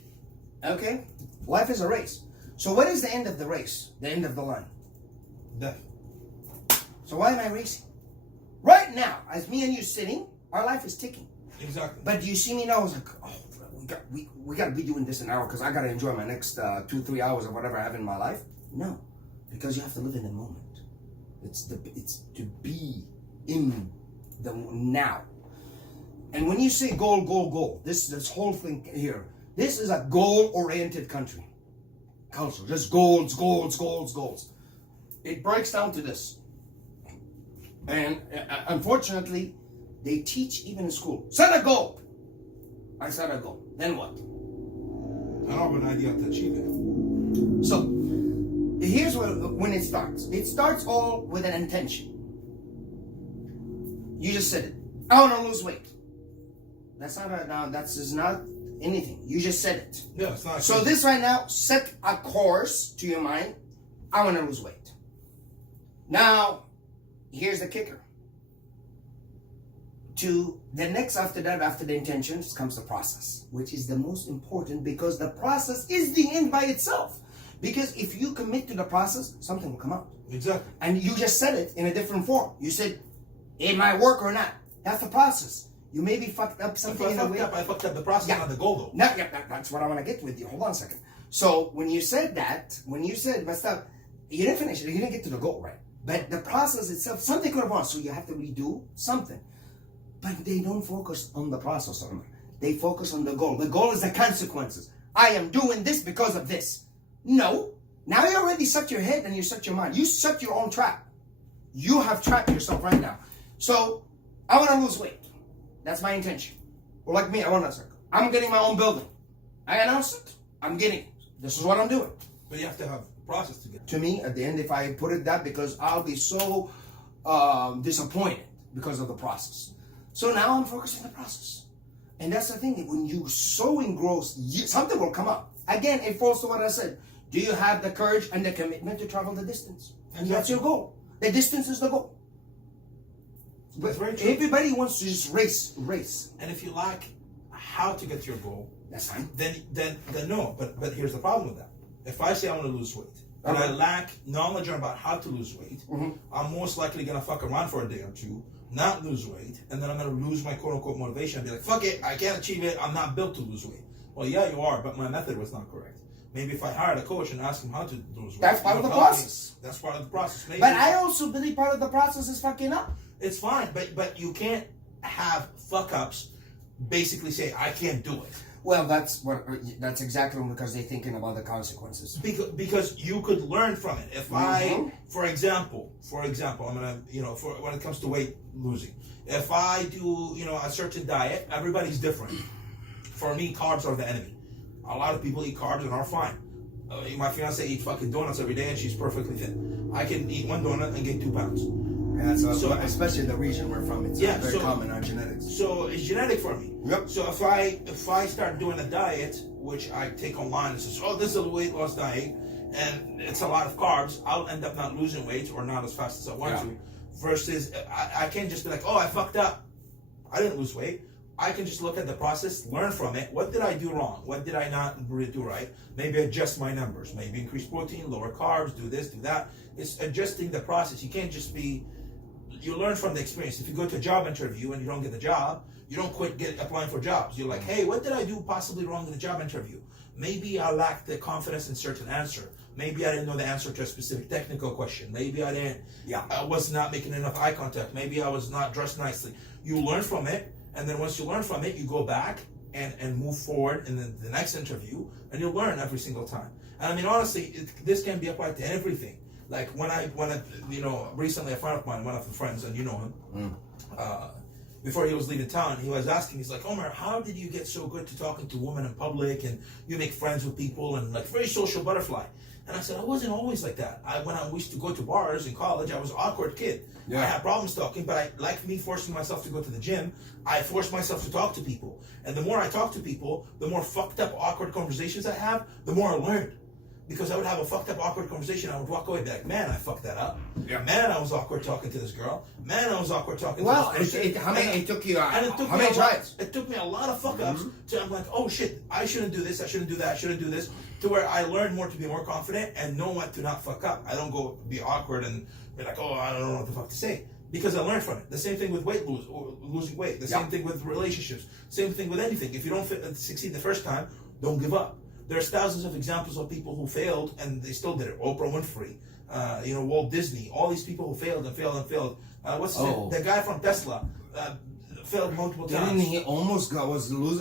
Okay? Life is a race. So what is the end of the race? The end of the line? Death. So why am I racing? Right now, as me and you sitting, our life is ticking. Exactly. But do you see me now? I was like, oh, we got to be doing this an hour because I got to enjoy my next 2-3 hours of whatever I have in my life. No, because you have to live in the moment. It's to be in the now. And when you say goal, goal, goal, this whole thing here, this is a goal-oriented culture. Just goals, goals, goals, goals. It breaks down to this. And unfortunately, they teach even in school. Set a goal. I set a goal. Then what? I don't have an idea how to achieve it. So, here's when it starts. It starts all with an intention. You just said it. I want to lose weight. That's not anything. You just said it. Yeah, it's not. So this right now, set a course to your mind. I want to lose weight. Now, here's the kicker. To the next after the intentions comes the process, which is the most important because the process is the end by itself. Because if you commit to the process, something will come out. Exactly. And you just said it in a different form. You said, it might work or not. That's the process. You maybe fucked up something in a way. I fucked up the process, not the goal, though. No, that's what I want to get with you. Hold on a second. So when you said messed up, you didn't finish it. You didn't get to the goal, right? But the process itself, something could have gone. So you have to redo something. But they don't focus on the process, Omar. They focus on the goal. The goal is the consequences. I am doing this because of this. No. Now you already set your head and you set your mind. You set your own trap. You have trapped yourself right now. So, I want to lose weight. That's my intention. Or like me, I want to. I'm getting my own building. I announced it. I'm getting it. This is what I'm doing. But you have to have a process to get. To me, at the end, if I put it that, because I'll be so disappointed because of the process. So now I'm focusing on the process. And that's the thing. When you so engrossed, something will come up. Again, it falls to what I said. Do you have the courage and the commitment to travel the distance? And that's your goal. The distance is the goal. But everybody wants to just race. And if you lack how to get to your goal, that's fine. Then no. But here's the problem with that. If I say I want to lose weight, and I lack knowledge about how to lose weight, I'm most likely gonna fuck around for a day or two, not lose weight, and then I'm gonna lose my quote unquote motivation and be like, fuck it, I can't achieve it, I'm not built to lose weight. Well, yeah, you are, but my method was not correct. Maybe if I hired a coach and asked him how to lose weight. That's part of the process. That's part of the process. Maybe. But I also believe part of the process is fucking up. It's fine, but you can't have fuck ups basically say, I can't do it. Well, that's exactly because they're thinking about the consequences. Because you could learn from it. If I, for example, I'm gonna, for when it comes to weight losing, if I do, a certain diet, everybody's different. For me, carbs are the enemy. A lot of people eat carbs and are fine. My fiance eats fucking donuts every day and she's perfectly thin. I can eat one donut and gain 2 pounds. Yeah, so especially the region we're from, it's very common on genetics. So it's genetic for me. Yep. So if I start doing a diet, which I take online and says, oh, this is a weight loss diet, and it's a lot of carbs, I'll end up not losing weight or not as fast as I want to. Versus, I can't just be like, oh, I fucked up. I didn't lose weight. I can just look at the process, learn from it. What did I do wrong? What did I not do right? Maybe adjust my numbers. Maybe increase protein, lower carbs, do this, do that. It's adjusting the process. You can't just be... You learn from the experience. If you go to a job interview and you don't get the job, you don't quit applying for jobs. You're like, hey, what did I do possibly wrong in the job interview? Maybe I lacked the confidence in certain answer. Maybe I didn't know the answer to a specific technical question. Maybe I didn't. I was not making enough eye contact. Maybe I was not dressed nicely. You learn from it, and then once you learn from it, you go back and move forward in the next interview, and you'll learn every single time. And I mean, honestly, this can be applied to everything. Like when I recently a friend of mine, one of the friends, and you know him, before he was leaving town, he was asking, he's like, Omar, how did you get so good to talking to women in public and you make friends with people and like very social butterfly? And I said, I wasn't always like that. When I used to go to bars in college, I was an awkward kid. I had problems talking, but like me forcing myself to go to the gym, I forced myself to talk to people. And the more I talk to people, the more fucked up, awkward conversations I have, the more I learned. because I would have a fucked up, awkward conversation. I would walk away and be like, man, I fucked that up. Yeah. Man, I was awkward talking to this girl. Man, I was awkward talking Well, to this person. how many? It took you. And it took how me many tries? It took me a lot of fuck ups to I'm like, oh shit, I shouldn't do this, I shouldn't do that, I shouldn't do this. To where I learned more to be more confident and know what to not fuck up. I don't go be awkward and be like, oh, I don't know what the fuck to say. Because I learned from it. The same thing with losing weight. The same thing with relationships. Same thing with anything. If you don't succeed the first time, don't give up. There's thousands of examples of people who failed and they still did it. Oprah Winfrey, Walt Disney, all these people who failed and failed and failed. What's his name? The guy from Tesla failed multiple times. Didn't he almost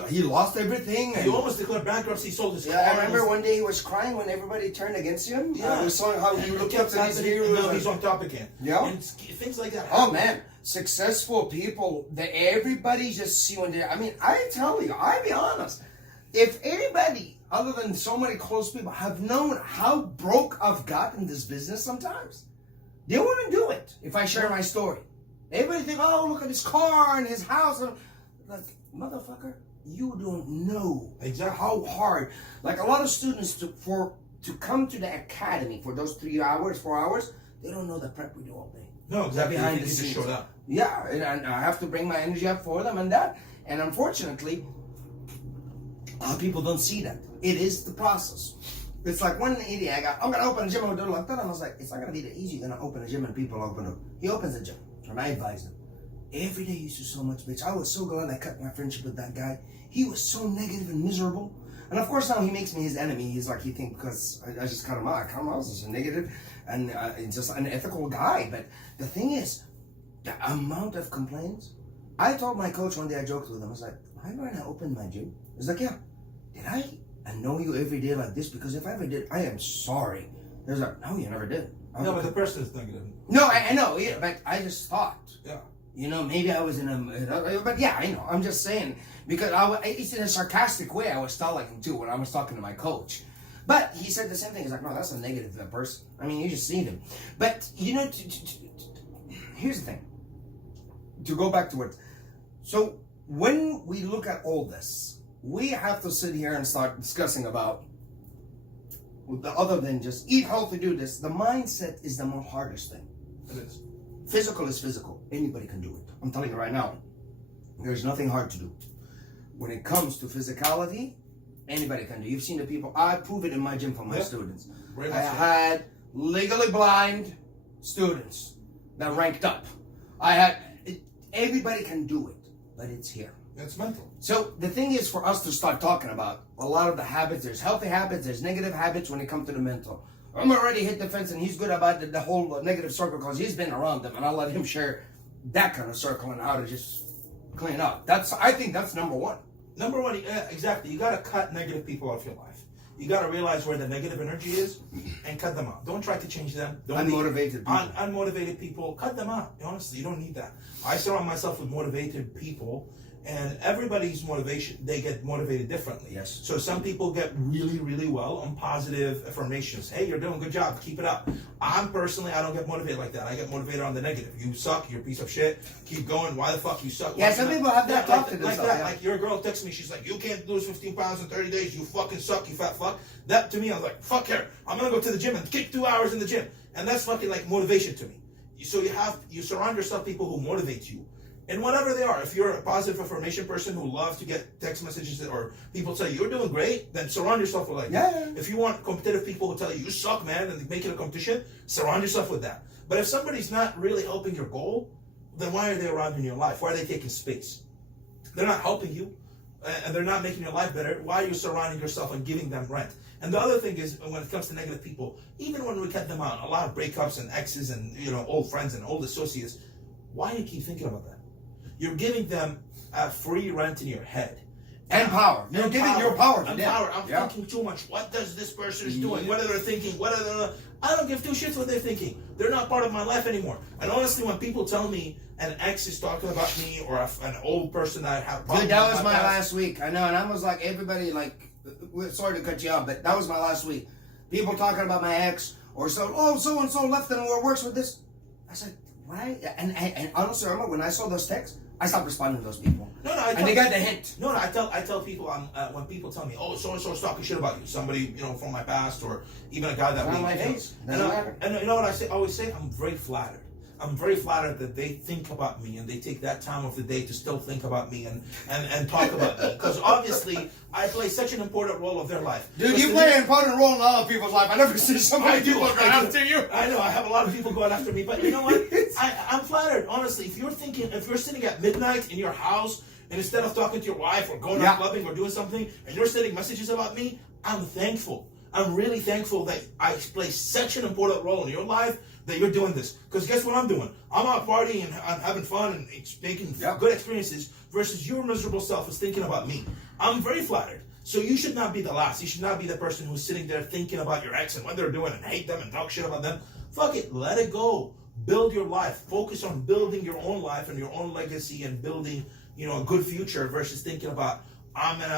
he lost everything? He almost declared bankruptcy. He sold his car. I remember one day he was crying when everybody turned against him. Yeah. We saw how he looked up to his heroes. Now he's on top again. Yeah. And things like that. Oh man, successful people that everybody just see when they're. I mean, I tell you, I be honest. If anybody other than so many close people have known how broke I've got in this business, sometimes they wouldn't do it if I share my story. Everybody think, oh, look at his car and his house. Like, motherfucker, you don't know exactly how hard. Like a lot of students to come to the academy for those 3 hours, 4 hours, they don't know the prep we do all day. No, exactly. Behind the just scenes. showed up. Yeah, and I have to bring my energy up for them and that. And unfortunately, people don't see that. It is the process. It's like one idiot, I'm gonna open a gym and do like that. And I was like, it's not gonna be that easy. You're gonna open a gym and people open it. He opens a gym, and I advise him. Every day he used to so much bitch. I was so glad I cut my friendship with that guy. He was so negative and miserable. And of course now he makes me his enemy. He's like, he thinks because I just cut him out. I cut him out as a negative and just an ethical guy. But the thing is, the amount of complaints. I told my coach one day, I joked with him. I was like, am I gonna open my gym? He's like, yeah. Did I annoy you every day like this? Because if I ever did, I am sorry. He was like, no, you never did. No, but the person is negative. No, I know, yeah, but I just thought. Yeah. You know, maybe I was in a, but yeah, I know. I'm just saying because it's in a sarcastic way. I was telling him too when I was talking to my coach, but he said the same thing. He's like, "No, that's a negative person. I mean, you just see them." But you know, here's the thing. To go back to it, so when we look at all this, we have to sit here and start discussing about other than just eat healthy, do this. The mindset is the most hardest thing. It is. Physical is physical. Anybody can do it. I'm telling you right now. There's nothing hard to do. When it comes to physicality, anybody can do. You've seen the people. I prove it in my gym for my students. Right, I had legally blind students that ranked up. Everybody can do it, but it's here. It's mental. So the thing is for us to start talking about a lot of the habits. There's healthy habits. There's negative habits when it comes to the mental. I'm already hit the fence, and he's good about the whole negative circle because he's been around them, and I'll let him share that kind of circle and how to just clean it up. I think that's number one. Number one, exactly. You got to cut negative people out of your life. You got to realize where the negative energy is and cut them out. Don't try to change them. Don't Unmotivated people. Unmotivated people, cut them out. Honestly, you don't need that. I surround myself with motivated people. And everybody's motivation, they get motivated differently. Yes. So some people get really, really well on positive affirmations. Hey, you're doing a good job. Keep it up. I don't get motivated like that. I get motivated on the negative. You suck. You're a piece of shit. Keep going. Why the fuck you suck? Yeah, some people have that talk to themselves. Like that. Yeah. Like your girl texts me. She's like, you can't lose 15 pounds in 30 days. You fucking suck. You fat fuck. That to me, I was like, fuck her. I'm going to go to the gym and kick 2 hours in the gym. And that's fucking like motivation to me. So you surround yourself with people who motivate you. And whatever they are, if you're a positive affirmation person who loves to get text messages or people tell you you're doing great, then surround yourself with like that. If you want competitive people who tell you you suck, man, and make it a competition, surround yourself with that. But if somebody's not really helping your goal, then why are they around in your life? Why are they taking space? They're not helping you, and they're not making your life better. Why are you surrounding yourself and giving them rent? And the other thing is, when it comes to negative people, even when we cut them out, a lot of breakups and exes and old friends and old associates, why do you keep thinking about that? You're giving them a free rent in your head. And power. You're giving your power to them. I'm thinking too much. What does this person is doing? What are they thinking? I don't give two shits what they're thinking. They're not part of my life anymore. And honestly, when people tell me an ex is talking about me or an old person that I have problems with. Dude, that was my last week. I know, and I was like, everybody, like, sorry to cut you off, but that was my last week. People talking about my ex or so and so left and works with this. I said, Right? And honestly, remember when I saw those texts, I stopped responding to those people. No, and they got the hint. No, I tell people when people tell me, oh, so and so is talking shit about you, somebody from my past, or even a guy that on my face. And you know what I always say, I'm very flattered. I'm very flattered that they think about me and they take that time of the day to still think about me and talk about me. Because obviously, I play such an important role of their life. Dude, you play an important role in other people's life. I never see so many people go after you. I know, I have a lot of people going after me. But you know what? I'm flattered, honestly. If you're sitting at midnight in your house, and instead of talking to your wife or going out clubbing or doing something, and you're sending messages about me, I'm thankful. I'm really thankful that I play such an important role in your life, that you're doing this. Because guess what I'm doing? I'm out partying and I'm having fun and making good experiences, versus your miserable self is thinking about me. I'm very flattered. So you should not be the last. You should not be the person who's sitting there thinking about your ex and what they're doing and hate them and talk shit about them. Fuck it. Let it go. Build your life. Focus on building your own life and your own legacy and building, a good future, versus thinking about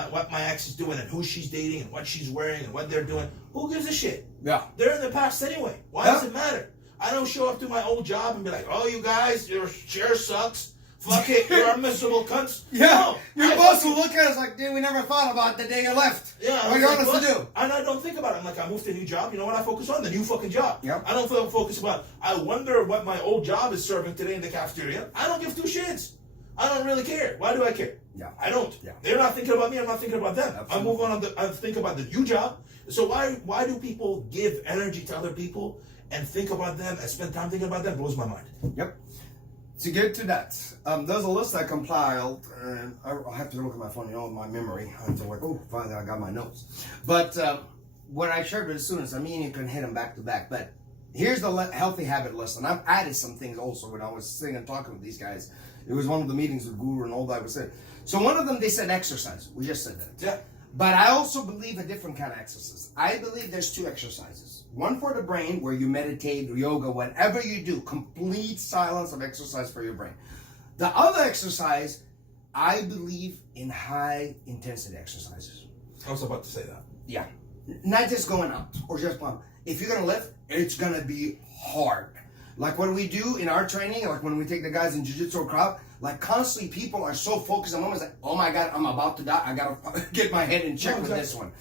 what my ex is doing and who she's dating and what she's wearing and what they're doing. Who gives a shit? Yeah. They're in the past anyway. Why does it matter? I don't show up to my old job and be like, oh, you guys, your share sucks. Fuck it, you're miserable cunts. Yeah, no, your boss will look at us like, dude, we never thought about the day you left. Yeah, what do you want us to do? And I don't think about it. I'm like, I moved to a new job. You know what I focus on? The new fucking job. Yep. I don't focus about, I wonder what my old job is serving today in the cafeteria. I don't give two shits. I don't really care. Why do I care? Yeah. I don't. Yeah. They're not thinking about me. I'm not thinking about them. Absolutely. I move on. I think about the new job. So why do people give energy to other people and think about them and spend time thinking about them? Blows my mind. Yep. To get to that, there's a list I compiled, and I'll have to look at my phone, my memory. I'm like, oh, finally I got my notes. But what I shared with the students, you can hit them back to back. But here's the healthy habit list, and I've added some things also when I was sitting and talking with these guys. It was one of the meetings with Guru and all that was said. So one of them, they said exercise. We just said that. Yeah. But I also believe a different kind of exercise. I believe there's two exercises. One for the brain, where you meditate, yoga, whatever you do, complete silence of exercise for your brain. The other exercise, I believe in high intensity exercises. I was about to say that. Yeah. Not just going out or just pump. If you're going to lift, it's going to be hard. Like what we do in our training, like when we take the guys in jiu-jitsu or crowd, like constantly people are so focused on moments like, oh my God, I'm about to die. I got to get my head in check with this one.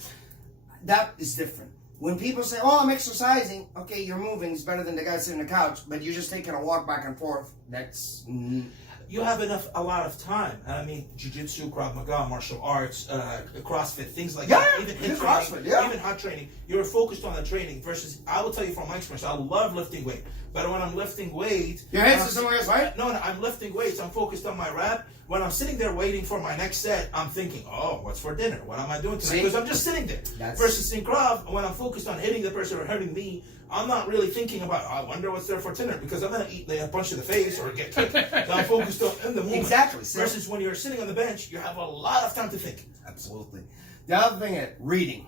That is different. When people say, oh, I'm exercising, okay, you're moving, it's better than the guy sitting on the couch, but you're just taking a walk back and forth. That's... You have a lot of time. And I mean, jiu-jitsu, Krav Maga, martial arts, CrossFit, things like that. Even HIIT training, even hot training. You're focused on the training versus, I will tell you from my experience, I love lifting weight. But when I'm lifting weight... Your head's somewhere else, right? No, I'm lifting weights. I'm focused on my rep. When I'm sitting there waiting for my next set, I'm thinking, oh, what's for dinner? What am I doing tonight? Because I'm just sitting there. Versus in Krav, when I'm focused on hitting the person or hurting me, I'm not really thinking about, I wonder what's there for dinner, because I'm going to eat a punch in the face or get kicked. So I'm focused in the moment. Exactly. Versus when you're sitting on the bench, you have a lot of time to think. Absolutely. The other thing is reading.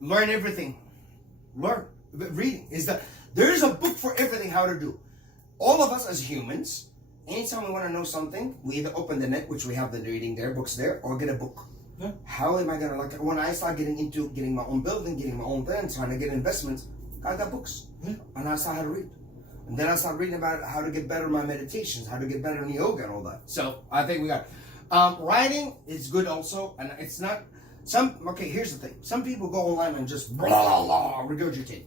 Learn everything. Reading is there is a book for everything how to do. All of us as humans, anytime we want to know something, we either open the net, which we have the reading there, books there, or get a book. Yeah. How am I going to, when I start getting into getting my own building, getting my own thing, trying to get investments, I got books. Yeah. And I started how to read. And then I started reading about how to get better in my meditations, how to get better in yoga and all that. So I think we got writing is good also, and it's not, here's the thing. Some people go online and just blah, blah, blah, regurgitate.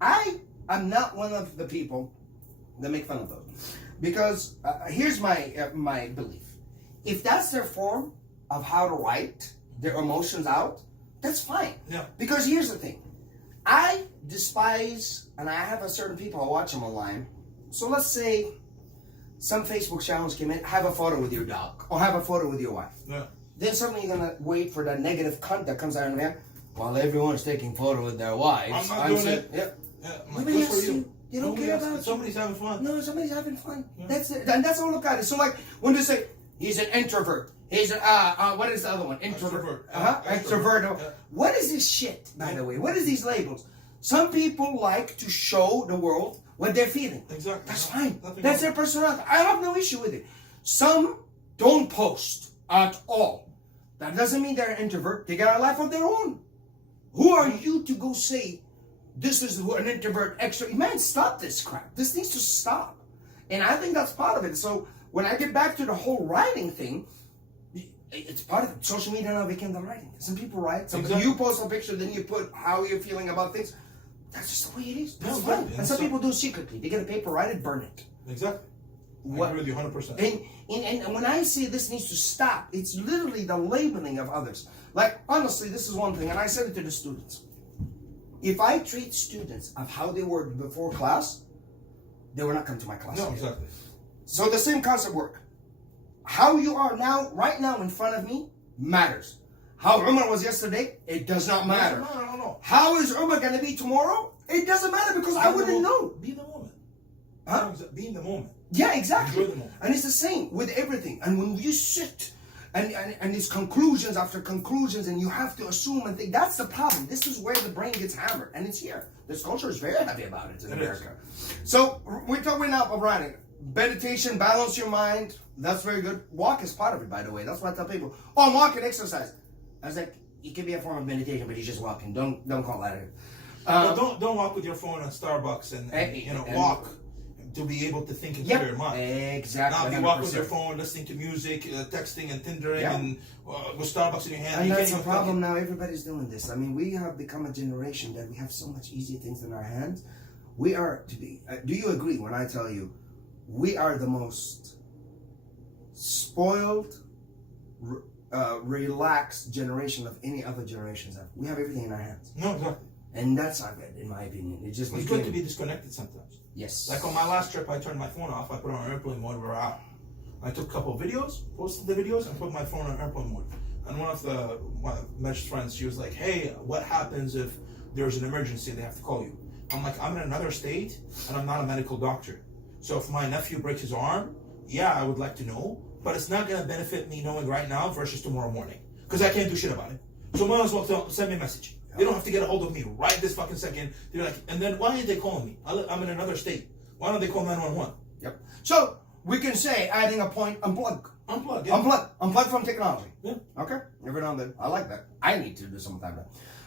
I'm not one of the people that make fun of those. Because here's my belief. If that's their form of how to write their emotions out, that's fine. Yeah. Because here's the thing. I despise, and I have a certain people, I watch them online. So let's say some Facebook challenge came in, have a photo with your dog, or have a photo with your wife. Yeah. Then suddenly you're going to wait for that negative cunt that comes out of there. While everyone's taking photo with their wives. I'm not doing it. Yeah. Nobody else for you. You don't care about somebody's having fun. No, somebody's having fun. Yeah. That's it. And that's all look at it. So like when they say he's an introvert, he's what is the other one? Introvert. Extrovert. Yeah. What is this shit, by the way? What is these labels? Some people like to show the world what they're feeling. Exactly. That's fine. That's their personality. I have no issue with it. Some don't post at all. That doesn't mean they're an introvert. They got a life of their own. Who are you to go say this is an introvert extra? Man, stop this crap. This needs to stop. And I think that's part of it. So when I get back to the whole writing thing, it's part of it. Social media now became the writing. Some people write. You post a picture, then you put how you're feeling about things. That's just the way it is. That's fine. And some people do it secretly. They get a paper, write it, burn it. Exactly. I agree with you 100%. And when I say this needs to stop, it's literally the labeling of others. Like, honestly, this is one thing, and I said it to the students. If I treat students of how they were before class, they will not come to my class. No, exactly. So the same concept work. How you are now, right now in front of me, matters. How Umar was yesterday, it does not matter. No. How is Umar going to be tomorrow? It doesn't matter because I wouldn't know. Be the moment. Huh? Be in the moment. Yeah, exactly. Enjoy the moment. And it's the same with everything. And when you sit and it's conclusions after conclusions and you have to assume and think, that's the problem. This is where the brain gets hammered. And it's here. This culture is very heavy about it in America. So we're talking now about writing. Meditation, balance your mind. That's very good. Walk is part of it, by the way. That's why I tell people, oh, I'm walking, exercise. I was like, it can be a form of meditation, but you're just walking. Don't call that it. Don't walk with your phone at Starbucks and walk to be able to think and clear your mind. Exactly. Not be walking with your phone, listening to music, texting and Tindering and with Starbucks in your hand. And that's the problem now. Everybody's doing this. I mean, we have become a generation that we have so much easier things in our hands. We are to be. Do you agree when I tell you we are the most spoiled, relaxed generation of any other generations have? We have everything in our hands. No, exactly. And that's not good, in my opinion. It's good to be disconnected sometimes. Yes. Like on my last trip, I turned my phone off. I put it on airplane mode. We were out. I took a couple of videos, posted the videos, and put my phone on airplane mode. And one of my best friends, she was like, "Hey, what happens if there's an emergency and they have to call you?" I'm like, "I'm in another state, and I'm not a medical doctor. So if my nephew breaks his arm, yeah, I would like to know, but it's not going to benefit me knowing right now versus tomorrow morning because I can't do shit about it. So might as well send me a message. They don't have to get a hold of me right this fucking second. They're like, and then why are they calling me? I'm in another state. Why don't they call 911? Yep. So we can say, adding a point, unplug. Unplug. Yeah. Unplug from technology. Yeah. Okay. Every now and then. I like that. I need to do something like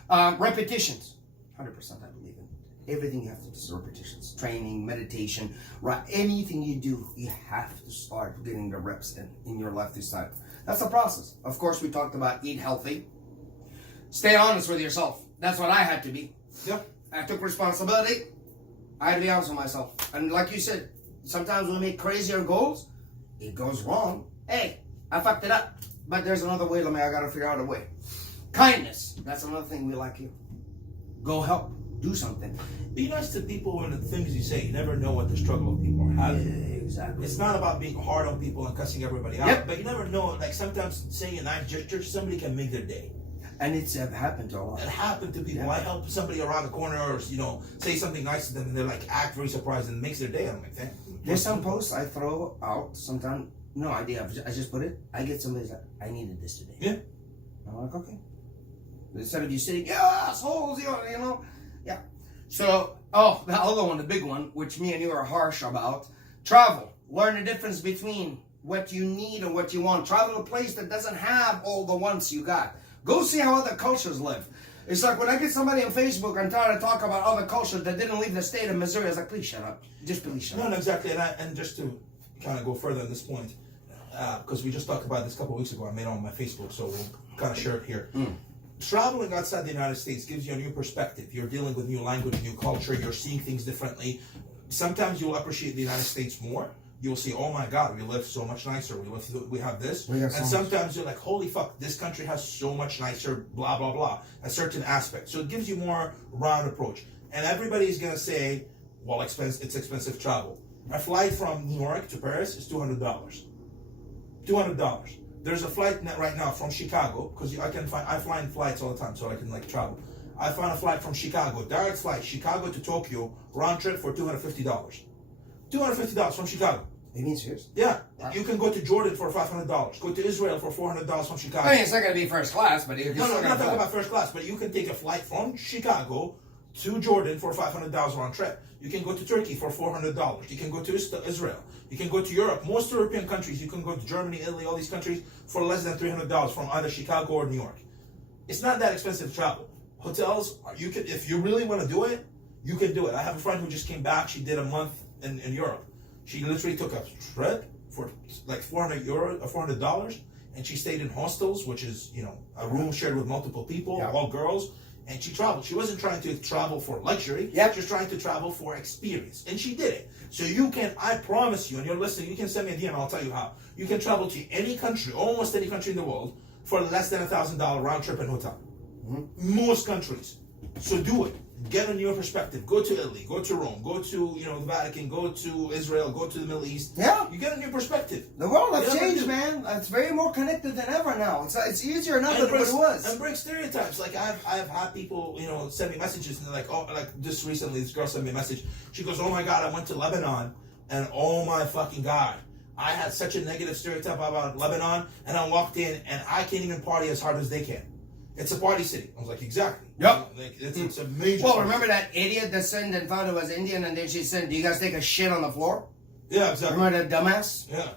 that. Repetitions. 100% I believe in. Everything you have to do is repetitions. Training, meditation, right? Anything you do, you have to start getting the reps in your life this time. That's the process. Of course, we talked about eat healthy. Stay honest with yourself. That's what I had to be. Yeah. I took responsibility. I had to be honest with myself. And like you said, sometimes when we make crazier goals, it goes wrong. Hey, I fucked it up. But there's another way. I gotta figure out a way. Kindness. That's another thing we lack here. Go help. Do something. Be nice to people and the things you say. You never know what the struggle of people are having. Yeah, exactly. It's not about being hard on people and cussing everybody out. Yep. But you never know. Like sometimes saying a nice gesture, somebody can make their day. And it's happened to a lot. It happened to people. Yeah. I help somebody around the corner or, say something nice to them and they're like act very surprised and it makes their day. I'm like, thank you. There's some posts I throw out sometimes. No idea. I just put it. I get somebody's like, I needed this today. Yeah. I'm like, okay. Instead of you saying, yeah, assholes, yeah. So, the other one, the big one, which me and you are harsh about, travel. Learn the difference between what you need and what you want. Travel to a place that doesn't have all the wants you got. Go see how other cultures live. It's like when I get somebody on Facebook and try to talk about other cultures that didn't leave the state of Missouri, I was like, please shut up. Just please shut up. No, exactly. And just to kind of go further on this point, because we just talked about this a couple of weeks ago, I made it on my Facebook, so we'll kind of share it here. Traveling outside the United States gives you a new perspective. You're dealing with new language, new culture, you're seeing things differently. Sometimes you'll appreciate the United States more. You'll see, oh my God, we live so much nicer. We have this. And sometimes you're like, holy fuck, this country has so much nicer, blah, blah, blah, a certain aspect. So it gives you more round approach. And everybody's going to say, well, it's expensive travel. A flight from New York to Paris is $200. $200. There's a flight right now from Chicago, because I fly in flights all the time, so I can travel. I found a flight from Chicago, direct flight, Chicago to Tokyo, round trip for $250. $250 from Chicago. You mean serious? Yeah. Wow. You can go to Jordan for $500. Go to Israel for $400 from Chicago. I mean, it's not going to be first class, but you're No, I'm not talking about first class, but you can take a flight from Chicago to Jordan for $500 round trip. You can go to Turkey for $400. You can go to Israel. You can go to Europe. Most European countries, you can go to Germany, Italy, all these countries for less than $300 from either Chicago or New York. It's not that expensive to travel. Hotels, if you really want to do it, you can do it. I have a friend who just came back. She did a month in Europe. She literally took a trip for like €400 or $400, and she stayed in hostels, which is, you know, a room shared with multiple people, all girls. And she traveled. She wasn't trying to travel for luxury. She was trying to travel for experience. And she did it. So you can, I promise you, and you're listening, you can send me a DM, I'll tell you how. You can travel to any country, almost any country in the world, for less than $1,000 round trip and hotel. Most countries. So do it. Get a new perspective. Go to Italy, go to Rome, go to, you know, the Vatican, go to Israel, go to the Middle East. You get a new perspective. The world has changed, man. It's very more connected than ever now. It's easier now than what it was. And break stereotypes. Like I've had people, you know, send me messages, and they're like, oh, like just recently, this girl sent me a message. She goes, oh my God, I went to Lebanon, and oh my fucking God, I had such a negative stereotype about Lebanon, and I walked in, and I can't even party as hard as they can. It's a party city. I was like, exactly. Yep. Like, it's a major. Well, remember that idiot that sent and found it was Indian, and then she said, "Do you guys take a shit on the floor?" Yeah, exactly. Remember that dumbass? Yeah.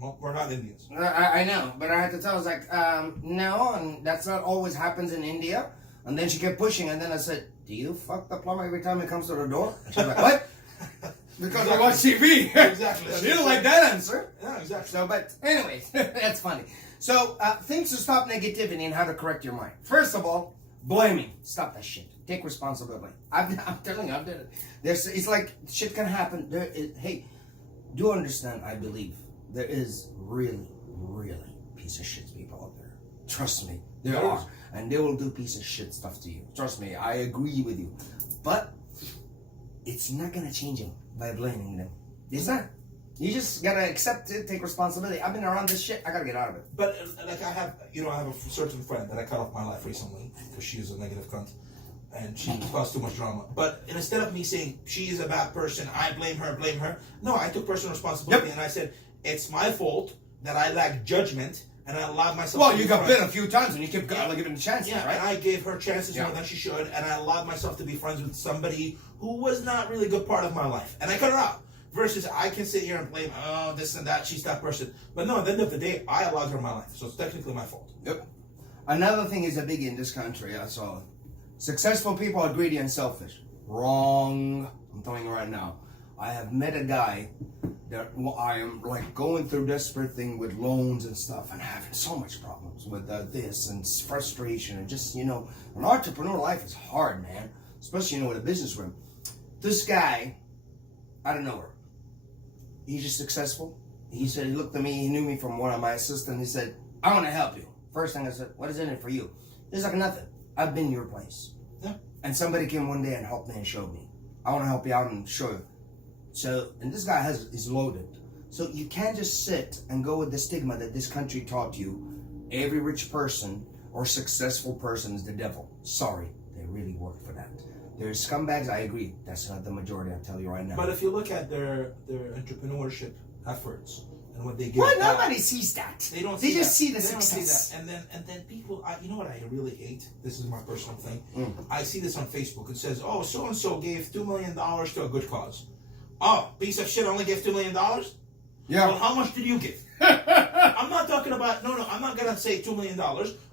Well, we're not Indians. I know, but I had to tell her, I was like, no, and that's not always happens in India. And then she kept pushing, and then I said, "Do you fuck the plumber every time he comes to the door?" And she's like, "What?" Because I watch TV. Exactly. She didn't like that answer. Yeah, exactly. So, but anyways, that's funny. So, things to stop negativity and how to correct your mind. First of all, blaming. Stop that shit. Take responsibility. I'm telling you, I've done it. It's like shit can happen. Hey, do understand, I believe, there is really, really piece of shit people out there. Trust me, there are. And they will do piece of shit stuff to you. Trust me, I agree with you. But it's not going to change them by blaming them. It's not. You just gotta accept it, take responsibility. I've been around this shit, I gotta get out of it. But like I have a certain friend that I cut off my life recently because she is a negative cunt and she caused too much drama. But instead of me saying she is a bad person, I blame her, no, I took personal responsibility and I said it's my fault that I lack judgment and I allowed myself. Well, you got bit a few times and you kept giving chances, right? And I gave her chances more than she should, and I allowed myself to be friends with somebody who was not really a good part of my life, and I cut her out. Versus I can sit here and blame, oh, this and that, she's that person. But no, at the end of the day, I allowed her in my life. So it's technically my fault. Yep. Another thing is a biggie in this country, I saw. Successful people are greedy and selfish. Wrong. I'm telling you right now. I have met a guy that I am like going through desperate thing with loans and stuff and having so much problems with this and frustration and just, you know, an entrepreneur life is hard, man. Especially, you know, with a business room. This guy, out of nowhere, he's just successful. He said, he looked at me, he knew me from one of my assistants. He said, I want to help you. First thing I said, what is in it for you? He's like, nothing. I've been your place. Yeah. And somebody came one day and helped me and showed me. I want to help you out and show you. So, and this guy is loaded. So you can't just sit and go with the stigma that this country taught you. Every rich person or successful person is the devil. Sorry, they really work for that. There's scumbags, I agree. That's not the majority, I'll tell you right now. But if you look at their entrepreneurship efforts and what they get, well, nobody sees that. They don't. They see just that. see the they success. Don't see that. And then people, you know what I really hate? This is my personal thing. I see this on Facebook. It says, "Oh, so and so gave $2 million to a good cause." Oh, piece of shit only gave $2 million. Yeah. Well, how much did you give? I'm not talking about. No. I'm not gonna say $2 million.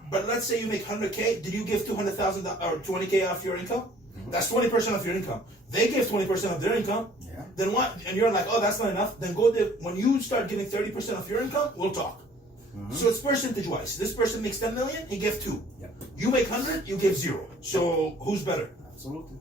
But let's say you make $100K. Did you give $200,000 or $20K off your income? That's 20% of your income. They give 20% of their income. Yeah. Then what? And you're like, oh, that's not enough. Then go there. When you start giving 30% of your income, we'll talk. So it's percentage wise. This person makes 10 million, he gave 2. Yep. You make 100, you give 0. So who's better? Absolutely.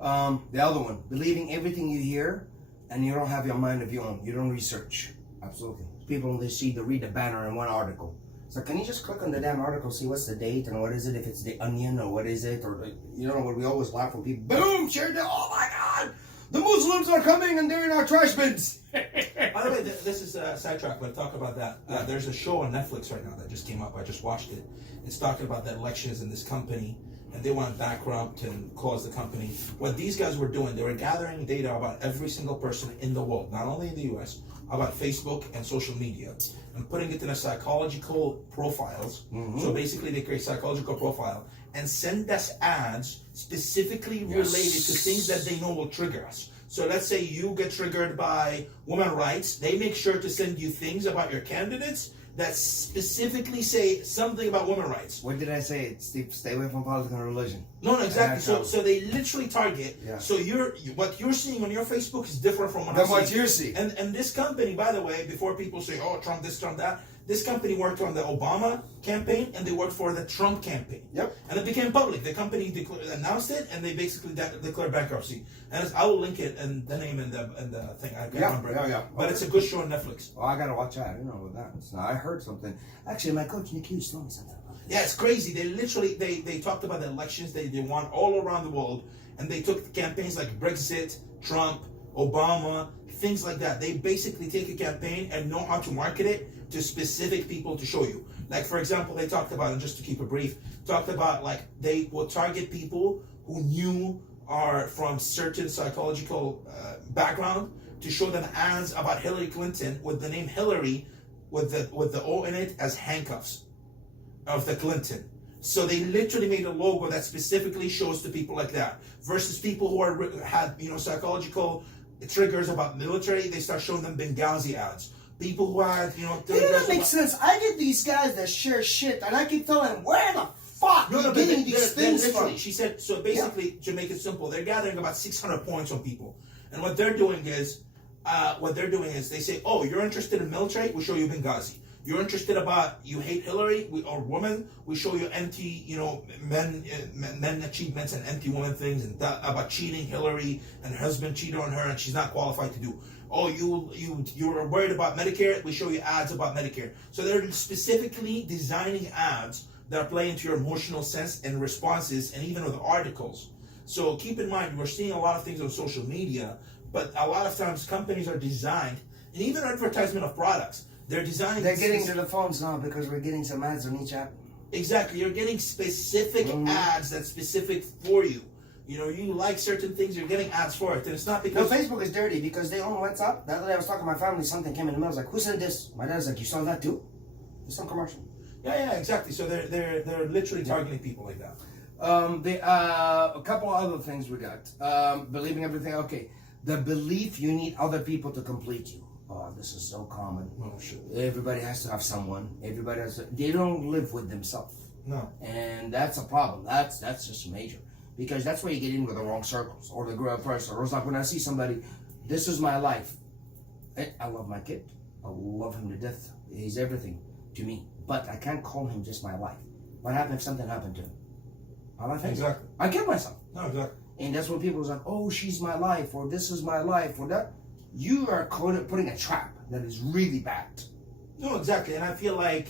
The other one, believing everything you hear, and you don't have your mind of your own. You don't research. Absolutely. People, they read the banner in one article. So can you just click on the damn article, see what's the date and what is it, if it's the Onion or what is it, or you know what we always laugh when people, boom, shared it, oh my God, the Muslims are coming and they're in our trash bins. By the way, this is a sidetrack, but talk about that. There's a show on Netflix right now that just came up. I just watched it. It's talking about the elections in this company, and they want to bankrupt and close the company. What these guys were doing, they were gathering data about every single person in the world, not only in the US, about Facebook and social media, and putting it in a psychological profiles. So basically they create psychological profile and send us ads specifically related to things that they know will trigger us. So let's say you get triggered by women's rights, they make sure to send you things about your candidates that specifically say something about women's rights. What did I say? Stay away from politics and religion. No, exactly. So they literally target. Yeah. So what you're seeing on your Facebook is different from what you're seeing. And this company, by the way, before people say, oh, Trump this, Trump that, this company worked on the Obama campaign and they worked for the Trump campaign. Yep. And it became public. The company announced it and they basically declared bankruptcy. And I will link it and the name and the thing. I can't remember. Yeah. But it's a good show on Netflix. Oh, I gotta watch that. I didn't know about that. So I heard something. Actually, my coach Nick Hughes told me something about this. Yeah, it's crazy. They literally they talked about the elections they won all around the world, and they took campaigns like Brexit, Trump, Obama, things like that. They basically take a campaign and know how to market it to specific people to show you. Like, for example, they talked about, and just to keep it brief, talked about like they will target people who knew are from certain psychological background to show them ads about Hillary Clinton with the name Hillary with the O in it as handcuffs of the Clinton. So they literally made a logo that specifically shows to people like that. Versus people who had psychological triggers about military, they start showing them Benghazi ads. People who had that makes sense. I get these guys that share shit, and I keep telling them, where the fuck are you getting these things from? She said, so basically, to make it simple, they're gathering about 600 points on people. And what they're doing is, they say, oh, you're interested in military? We'll show you Benghazi. You're interested about, you hate Hillary or women? We show you men achievements and anti-woman things and about cheating Hillary and her husband cheated on her and she's not qualified to do. Oh, you're worried about Medicare? We show you ads about Medicare. So they're specifically designing ads that play into your emotional sense and responses, and even with articles. So keep in mind, we're seeing a lot of things on social media, but a lot of times companies are designed, and even advertisement of products, they're designed. They're getting to the phones now because we're getting some ads on each app. Exactly, you're getting specific ads that's specific for you. You like certain things, you're getting ads for it, and it's not because... No, Facebook is dirty because they own WhatsApp. The other day I was talking to my family, something came in the mail. I was like, who sent this? My dad's like, you saw that too? It's some commercial. Yeah, exactly. So they're literally targeting people like that. A couple of other things we got. Believing everything. Okay, the belief you need other people to complete you. Oh, this is so common. Oh shit. Everybody has to have someone. They don't live with themselves. No. And that's a problem. That's just major. Because that's where you get in with the wrong circles or the girl person. Or it's like when I see somebody, this is my life. I love my kid. I love him to death. He's everything to me. But I can't call him just my life. What happens if something happened to him? My life ends. Exactly. I kill myself. No, exactly. And that's when people are like, oh, she's my life, or this is my life, or that. You are putting a trap that is really bad. No, exactly. And I feel like,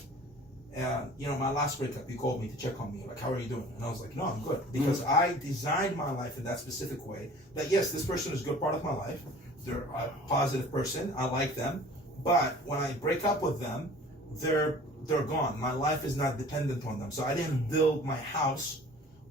my last breakup, you called me to check on me, like, how are you doing? And I was like, no, I'm good. Because I designed my life in that specific way that, yes, this person is a good part of my life. They're a positive person. I like them. But when I break up with them, they're gone. My life is not dependent on them. So I didn't build my house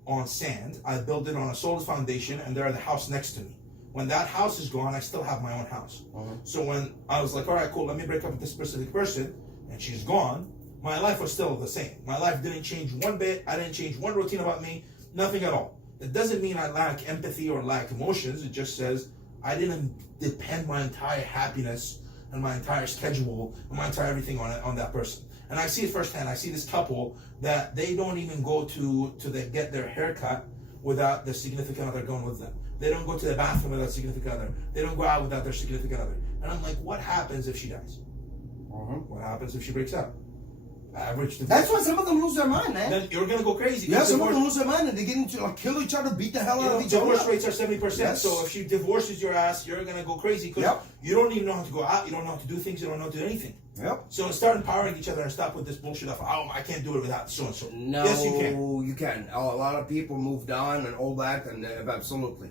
on sand. I built it on a solid foundation, and they're the house next to me. When that house is gone, I still have my own house. So when I was like, all right, cool, let me break up with this specific person, and she's gone, my life was still the same. My life didn't change one bit. I didn't change one routine about me. Nothing at all. It doesn't mean I lack empathy or lack emotions. It just says I didn't depend my entire happiness and my entire schedule and my entire everything on that person. And I see it firsthand. I see this couple that they don't even go to get their hair cut without their significant other going with them. They don't go to the bathroom without significant other. They don't go out without their significant other. And I'm like, what happens if she dies? What happens if she breaks up? Average divorce. That's when some of them lose their mind, man. Then you're gonna go crazy. Yeah, some of them lose their mind and they get into kill each other, beat the hell out of each other. Divorce rates are 70%. Yes. So if she divorces your ass, you're gonna go crazy because you don't even know how to go out. You don't know how to do things. You don't know how to do anything. Yep. So start empowering each other and stop with this bullshit of, oh, I can't do it without so and so. No, yes, you can. You can. A lot of people moved on and all that, and absolutely.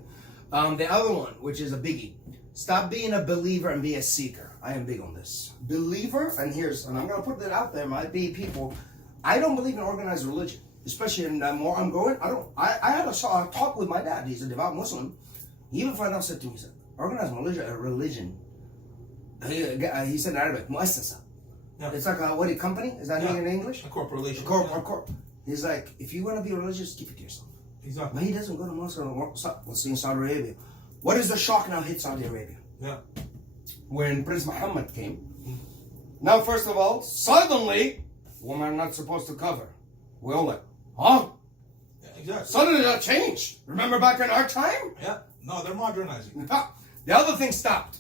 The other one, which is a biggie, stop being a believer and be a seeker. I am big on this. Believer, and I'm going to put that out there, might be people. I don't believe in organized religion, especially in the more I'm going. I had a talk with my dad. He's a devout Muslim. He even found out, said to me, he said, organized religion. He said in Arabic, mu'assasa. Yeah. It's like a company? Is that in English? A corporation. A corp. He's like, if you want to be religious, keep it to yourself. Exactly. But he doesn't go to mosque. Let's see in Saudi Arabia. What is the shock now hit Saudi Arabia? Yeah. When Prince Muhammad came, Now, first of all, suddenly, women are not supposed to cover. We're all like, huh? Yeah, exactly. Suddenly that changed. Remember back in our time? Yeah. No, they're modernizing. The other thing stopped.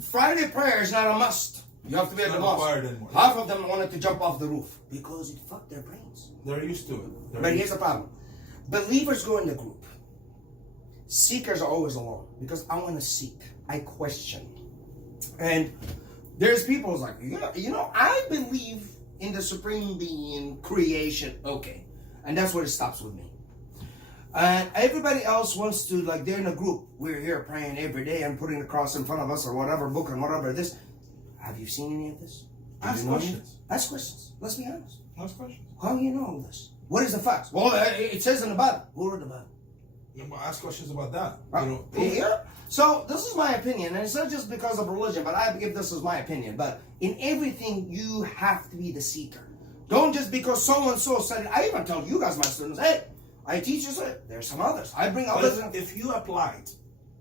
Friday prayer is not a must. You have to be at It's the not mosque. required anymore. Half of them wanted to jump off the roof because it fucked their brains. They're used to it. But here's the problem. Believers go in the group. Seekers are always alone because I want to seek. I question. And there's people who's like, yeah, I believe in the supreme being, creation. Okay. And that's where it stops with me. And everybody else wants to, like, they're in a group. We're here praying every day and putting the cross in front of us or whatever, book and whatever this. Have you seen any of this? Ask questions. Ask questions. Let's be honest. Ask questions. How do you know all this? What is the facts? Well, it says in the Bible. Who wrote the Bible? Yeah, well, ask questions about that. Yeah. So this is my opinion, and it's not just because of religion, but I give this as my opinion. But in everything, you have to be the seeker. Don't just because so and so said it. I even tell you guys, my students, hey, I teach you it. There's some others. I bring others. But if you applied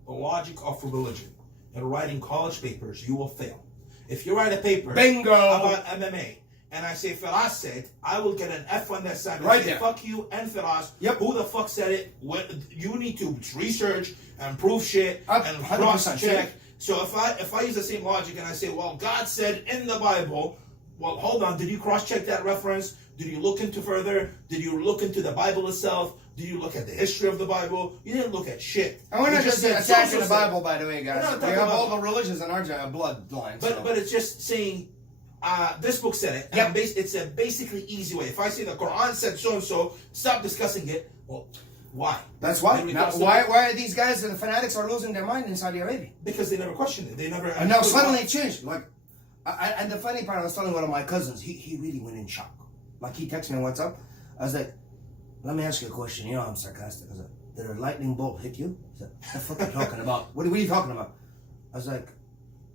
the logic of religion in writing college papers, you will fail. If you write a paper Bingo about MMA, and I say Firas said, I will get an F on that side. Right say, there. Fuck you and Firas. Yep. Who the fuck said it? You need to research and prove shit and 100%. cross-check. So if I use the same logic and I say, well, God said in the Bible, well, hold on, did you cross-check that reference? Did you look into further? Did you look into the Bible itself? Did you look at the history of the Bible? You didn't look at shit. And we're not You just said attacking the so-so Bible, by the way, guys. We're not We talking have about- all the religions in our bloodline. But it's just saying, this book said it. Yep. It's a basically easy way. If I say the Quran said so and so, stop discussing it. Well, why? That's why. Then Now, because why are these guys and the fanatics are losing their mind in Saudi Arabia? Because they never questioned it. They never. And now understood suddenly why. it changed. Like, and the funny part, I was telling one of my cousins, he really went in shock. Like, he texted me on WhatsApp. I was like, let me ask you a question. You know I'm sarcastic. I was like, did a lightning bolt hit you? He said, what the fuck are you talking about? What are you talking about? I was like,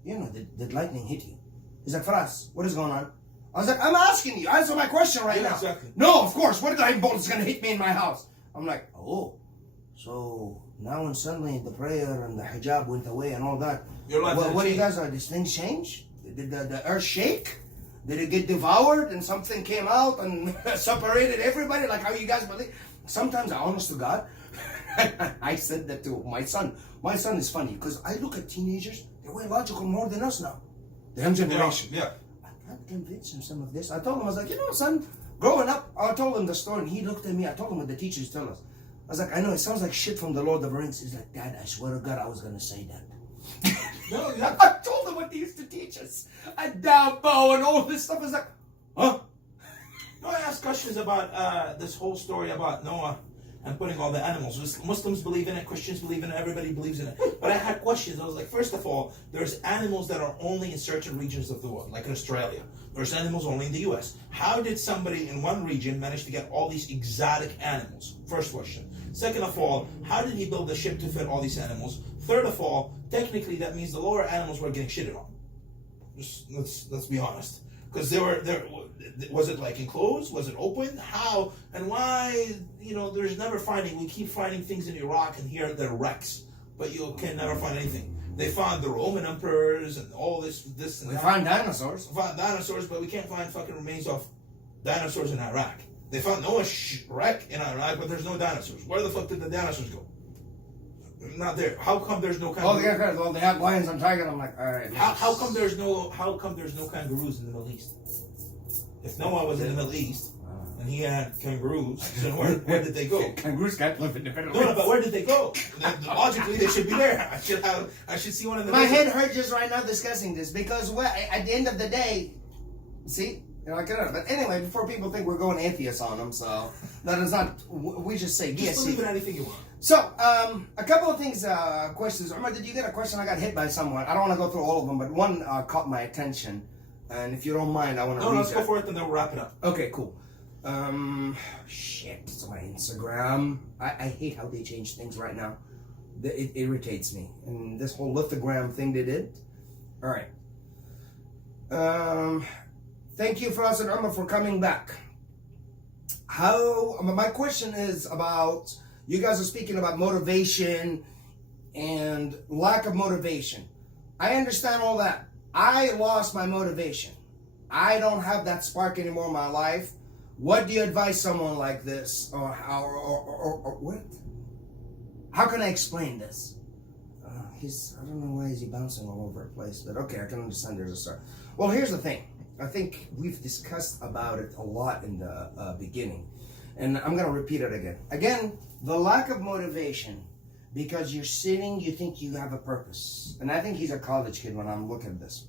did lightning hit you? He's like, Faraz, what is going on? I was like, I'm asking you. Answer my question right now. Exactly. No, of course. What lightning bolt is going to hit me in my house? I'm like, oh. So now when suddenly the prayer and the hijab went away and all that, Your life didn't what do you change. guys are? These things change? Did the earth shake? Did it get devoured and something came out and separated everybody? Like how you guys believe? Sometimes, honest to God, I said that to my son. My son is funny because I look at teenagers, they're way logical more than us now. The young generation. Yeah. I can't convince him some of this. I told him, I was like, son, growing up, I told him the story and he looked at me. I told him what the teachers tell us. I was like, I know, it sounds like shit from the Lord of the Rings. He's like, Dad, I swear to God, I was going to say that. No, I told him what they used to teach us. And Dabo and all this stuff. I was like, huh? No, I asked questions about this whole story about Noah and putting all the animals. Muslims believe in it, Christians believe in it, everybody believes in it. But I had questions. I was like, first of all, there's animals that are only in certain regions of the world, like in Australia. There's animals only in the US. How did somebody in one region manage to get all these exotic animals? First question. Second of all, how did he build a ship to fit all these animals? Third of all, technically that means the lower animals were getting shitted on. Just let's be honest. Because was it like enclosed? Was it open? How and why? There's never finding. We keep finding things in Iraq and here they're wrecks, but you can never find anything. They found the Roman emperors and all this and We that. found dinosaurs. We found dinosaurs, but we can't find fucking remains of dinosaurs in Iraq. They found Noah's wreck in Iraq, but there's no dinosaurs. Where the fuck did the dinosaurs go? Not there. How come there's no kangaroos? Well, they have lions and tigers. I'm like, all right. How come there's no kangaroos in the Middle East? If Noah was in the Middle East and he had kangaroos, then where did they go? Kangaroos can't live independently. No, but where did they go? Logically, they should be there. I should see one in the. My desert. head hurts just right now discussing this because at the end of the day, see, I get it. But anyway, before people think we're going atheists on them, so that is not. We just say Just yes. believe in anything you want. So, a couple of things, questions. Omar, did you get a question? I got hit by someone. I don't want to go through all of them, but one caught my attention. And if you don't mind, I want to read Let's that. go for it and then we'll wrap it up. Okay, cool. Shit, it's my Instagram. I hate how they change things right now. It irritates me. And this whole lithogram thing they did. All right. Thank you, Faraz and Umar, for coming back. My question is about, you guys are speaking about motivation and lack of motivation. I understand all that. I lost my motivation. I don't have that spark anymore in my life. What do you advise someone like this? Or what? How can I explain this? I don't know why is he bouncing all over the place, but okay, I can understand there's a start. Well, here's the thing. I think we've discussed about it a lot in the beginning, and I'm going to repeat it again. Again, the lack of motivation, because you're sitting, you think you have a purpose. And I think he's a college kid when I'm looking at this.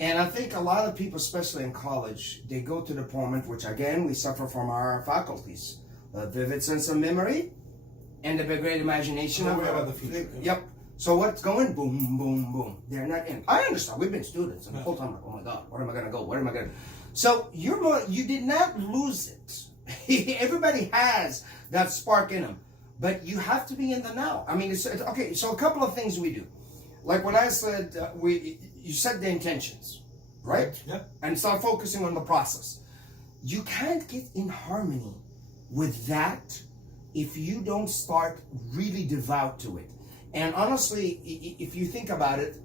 And I think a lot of people, especially in college, they go to the point, which again, we suffer from our faculties. A vivid sense of memory and a great imagination. About the future. Yep. So what's going? Boom, boom, boom. They're not in. I understand. We've been students, and the whole time, like, oh my God, where am I gonna go? Where am I gonna? So you did not lose it. Everybody has that spark in them, but you have to be in the now. I mean, it's okay. So a couple of things we do, like when I said you set the intentions, right? Yeah. And start focusing on the process. You can't get in harmony with that if you don't start really devout to it. And honestly, if you think about it,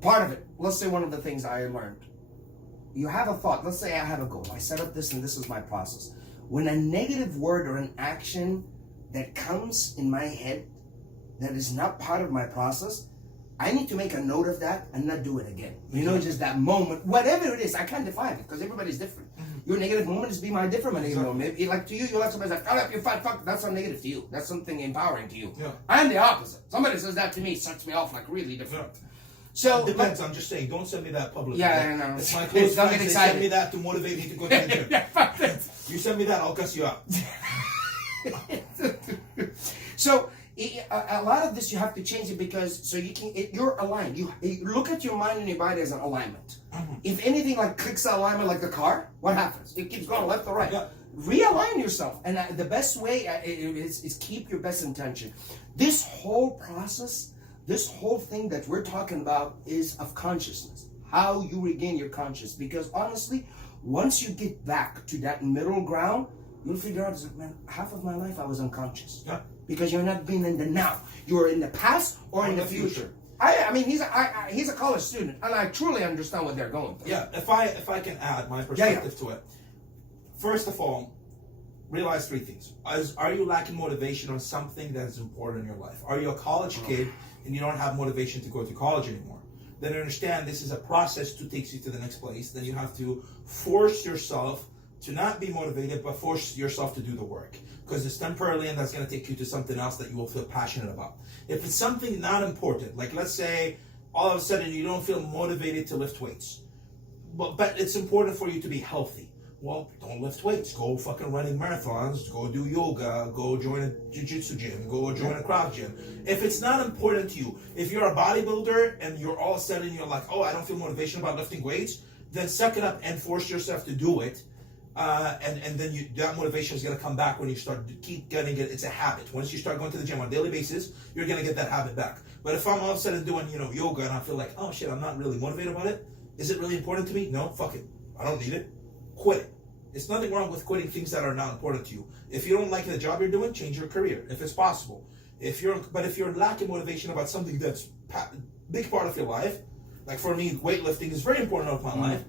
part of it, let's say one of the things I learned, you have a thought, let's say I have a goal, I set up this and this is my process. When a negative word or an action that comes in my head that is not part of my process, I need to make a note of that and not do it again. You know, just that moment, whatever it is, I can't define it because everybody's different. Your negative moment is be my different negative moment. Maybe like to you, you'll have somebody say, "Shut up, you fat fuck." That's not negative to you. That's something empowering to you. Yeah. I'm the opposite. Somebody says that to me, sets me off like really different. Yeah. So it depends. I'm just saying, don't send me that publicly. Yeah, I know. It's my close Don't friends. get They excited. send me that to motivate me to go to the gym. Yeah. You send me that, I'll cuss you out. So a lot of this you have to change it because so you can you're aligned. You look at your mind and your body as an alignment. If anything like clicks alignment like the car, what happens? It keeps going left or right. Yeah. Realign yourself, and the best way is keep your best intention. This whole process, this whole thing that we're talking about is of consciousness. How you regain your consciousness, because honestly, once you get back to that middle ground, you'll figure out, man, half of my life I was unconscious. Yeah. Because you're not being in the now. You're in the past or in the future. I mean, he's a college student, and I truly understand what they're going through. Yeah, if I can add my perspective to it. First of all, realize three things. Are you lacking motivation on something that is important in your life? Are you a college kid and you don't have motivation to go to college anymore? Then understand this is a process to take you to the next place. Then you have to force yourself to not be motivated, but force yourself to do the work. Because it's temporarily and that's going to take you to something else that you will feel passionate about. If it's something not important, like let's say all of a sudden you don't feel motivated to lift weights, but it's important for you to be healthy. Well, don't lift weights. Go fucking running marathons. Go do yoga. Go join a jiu-jitsu gym. Go join a Krav gym. If it's not important to you, if you're a bodybuilder and you're all of a sudden you're like, oh, I don't feel motivation about lifting weights, then suck it up and force yourself to do it. And then that motivation is going to come back when you start to keep getting it. It's a habit. Once you start going to the gym on a daily basis, you're going to get that habit back. But if I'm all of a sudden doing, yoga and I feel like, oh shit, I'm not really motivated about it. Is it really important to me? No, fuck it. I don't need it. Quit it. It's nothing wrong with quitting things that are not important to you. If you don't like the job you're doing, change your career if it's possible. If you're lacking motivation about something that's a big part of your life, like for me, weightlifting is very important of my life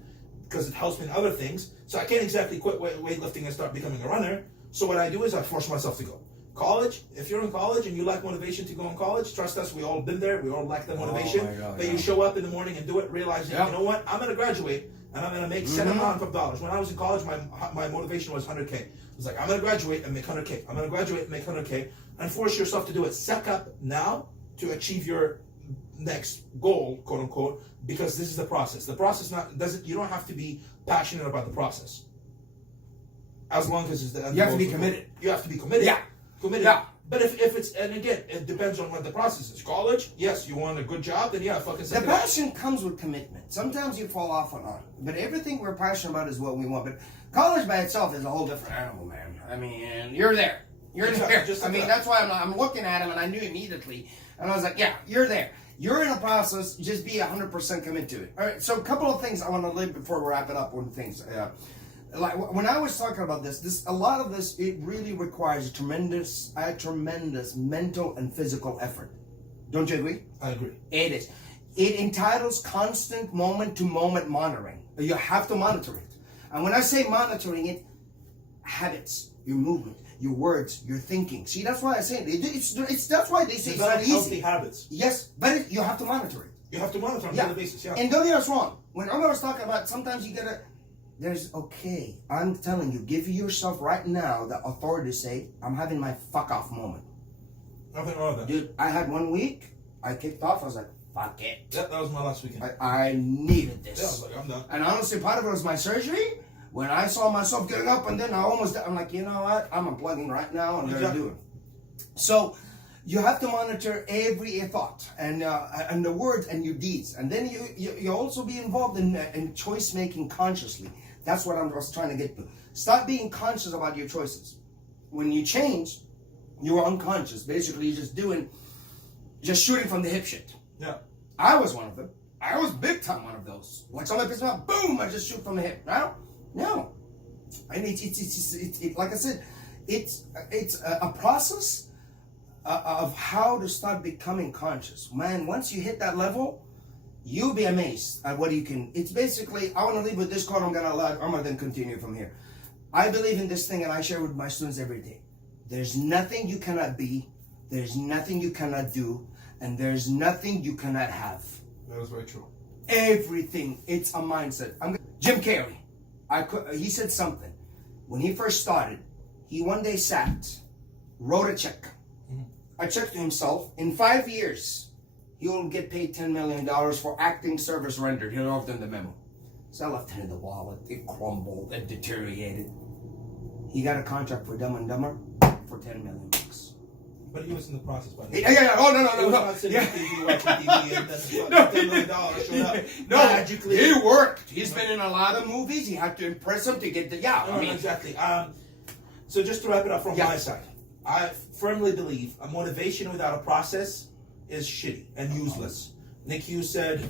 because it helps me in other things. So I can't exactly quit weightlifting and start becoming a runner. So what I do is I force myself to go. College, if you're in college and you lack motivation to go in college, trust us, we all been there. We all lack the motivation. But you show up in the morning and do it, realizing, you know what, I'm going to graduate and I'm going to make set amount of dollars. When I was in college, my motivation was 100K. It was like, I'm going to graduate and make 100K. I'm going to graduate and make 100K. And force yourself to do it. Suck up now to achieve your next goal, quote unquote, because this is the process. The process you don't have to be passionate about the process. As long as it's the you have to be committed. You have to be committed. Yeah. Committed. Yeah. But if it's, and again, it depends on what the process is. College, yes, you want a good job, then yeah, fucking the passion comes with commitment. Sometimes you fall off on it, but everything we're passionate about is what we want. But college by itself is a whole different animal, man. I mean, you're there. You're there. That's why I'm looking at him, and I knew immediately. And I was like, yeah, you're there. You're in a process. Just be 100% committed to it. All right. So a couple of things I want to leave before we wrap it up. One things. Like when I was talking about this, a lot of this, it really requires a tremendous mental and physical effort. Don't you agree? I agree. It is. It entitles constant moment-to-moment monitoring. You have to monitor it. And when I say monitoring it, habits, your movement, your words, your thinking. See, that's why I say that's why they say it's not easy. Healthy habits. Yes, but you have to monitor it. You have to monitor on a daily basis. Yeah. And don't get us wrong. When Omar was talking about sometimes you gotta, I'm telling you, give yourself right now the authority to say, I'm having my fuck off moment. Nothing wrong with that. Dude, I had 1 week, I kicked off, I was like, fuck it. Yeah, that was my last weekend. I needed this. Yeah, I was like, I'm done. And honestly, part of it was my surgery. When I saw myself getting up and then I'm like, you know what? I'm unplugging right now and they're doing. So you have to monitor every thought and the words and your deeds. And then you also be involved in choice making consciously. That's what I was trying to get to. Stop being conscious about your choices. When you change, you're unconscious. Basically, you're just shooting from the hip shit. Yeah. I was one of them. I was big time one of those. When somebody pisses me off, boom, I just shoot from the hip. No. And it's like I said, it's a process of how to start becoming conscious. Man, once you hit that level, you'll be amazed at what you can. It's basically, I want to leave with this quote. I'm gonna then continue from here. I believe in this thing, and I share with my students every day. There's nothing you cannot be. There's nothing you cannot do, and there's nothing you cannot have. That is very true. Everything, it's a mindset. Jim Carrey, he said something. When he first started, he one day sat, wrote a check. Mm-hmm. A check to himself. In 5 years, he will get paid $10 million for acting service rendered. He wrote in the memo. So I left it in the wallet. It crumbled and deteriorated. He got a contract for Dumb and Dumber for $10 million. But he was in the process, by the way. Yeah. Oh, no. He was not sitting on TV watching TV and then $10 million showed up. No, magically. He worked. He's been in a lot of movies. He had to impress him to get the, exactly. So just to wrap it up from my side, I firmly believe a motivation without a process is shitty and useless. Nick Hughes said,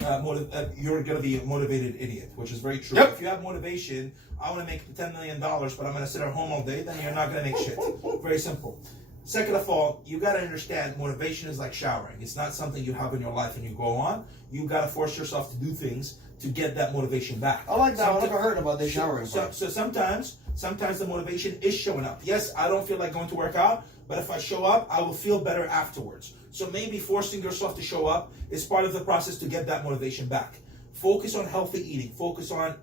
you're going to be a motivated idiot, which is very true. Yep. If you have motivation, I want to make $10 million, but I'm going to sit at home all day, then you're not going to make shit. Very simple. Second of all, you got to understand motivation is like showering. It's not something you have in your life and you go on. You got to force yourself to do things to get that motivation back. I like that. I never heard about the showering part. So sometimes the motivation is showing up. Yes, I don't feel like going to work out, but if I show up, I will feel better afterwards. So maybe forcing yourself to show up is part of the process to get that motivation back. Focus on healthy eating. Focus on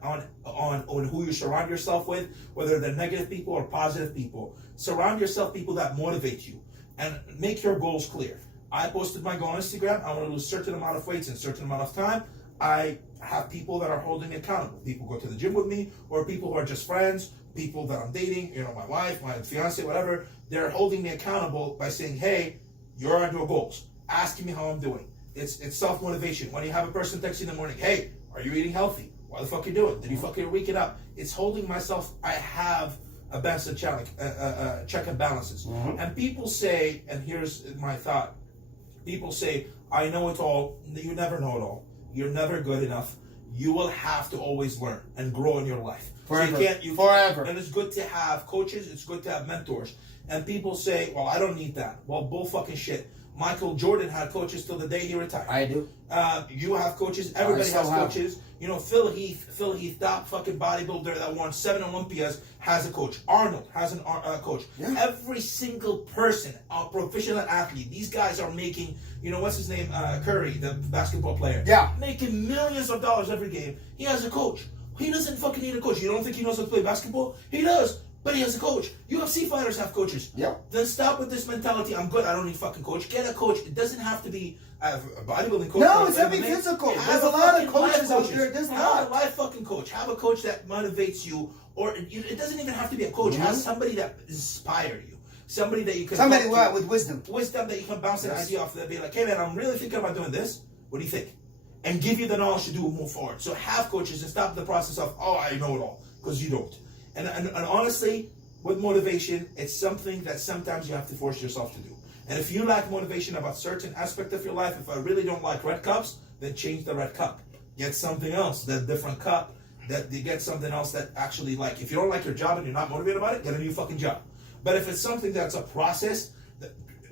who you surround yourself with, whether they're negative people or positive people. Surround yourself people that motivate you, and make your goals clear. I posted my goal on Instagram. I want to lose a certain amount of weight in a certain amount of time. I have people that are holding me accountable. People go to the gym with me, or people who are just friends, people that I'm dating, my wife, my fiance, whatever. They're holding me accountable by saying, hey, you're on your goals. Asking me how I'm doing. It's self-motivation. When you have a person text you in the morning, hey, are you eating healthy? Why the fuck you doing? Did you fucking week it up? It's holding myself. I have a balance check and balances. Mm-hmm. And people say, and here's my thought. People say, I know it all. You never know it all. You're never good enough. You will have to always learn and grow in your life. Forever. So Forever. And it's good to have coaches. It's good to have mentors. And people say, well, I don't need that. Well, bull fucking shit. Michael Jordan had coaches till the day he retired. I do. You have coaches. Everybody has coaches. Phil Heath, that fucking bodybuilder that won 7 Olympias, has a coach. Arnold has a coach. Yeah. Every single person, a professional athlete, these guys are making, what's his name? Curry, the basketball player. Yeah. Making millions of dollars every game. He has a coach. He doesn't fucking need a coach. You don't think he knows how to play basketball? He does. But he has a coach. UFC fighters have coaches. Yeah. Then stop with this mentality. I'm good. I don't need a fucking coach. Get a coach. It doesn't have to be a bodybuilding coach. No, it's every physical. There's a lot of coaches out there. There's a lot. Have a life fucking coach. Have a coach that motivates you, or it doesn't even have to be a coach. Mm-hmm. Have somebody that inspires you. Somebody that you can. Somebody with wisdom. Wisdom that you can bounce an idea off. That be like, hey man, I'm really thinking about doing this. What do you think? And give you the knowledge to do move forward. So have coaches and stop the process of I know it all, because you don't. And honestly, with motivation, it's something that sometimes you have to force yourself to do. And if you lack motivation about certain aspect of your life, if I really don't like red cups, then change the red cup. Get something else, that different cup, that you get something else that actually if you don't like your job and you're not motivated about it, get a new fucking job. But if it's something that's a process,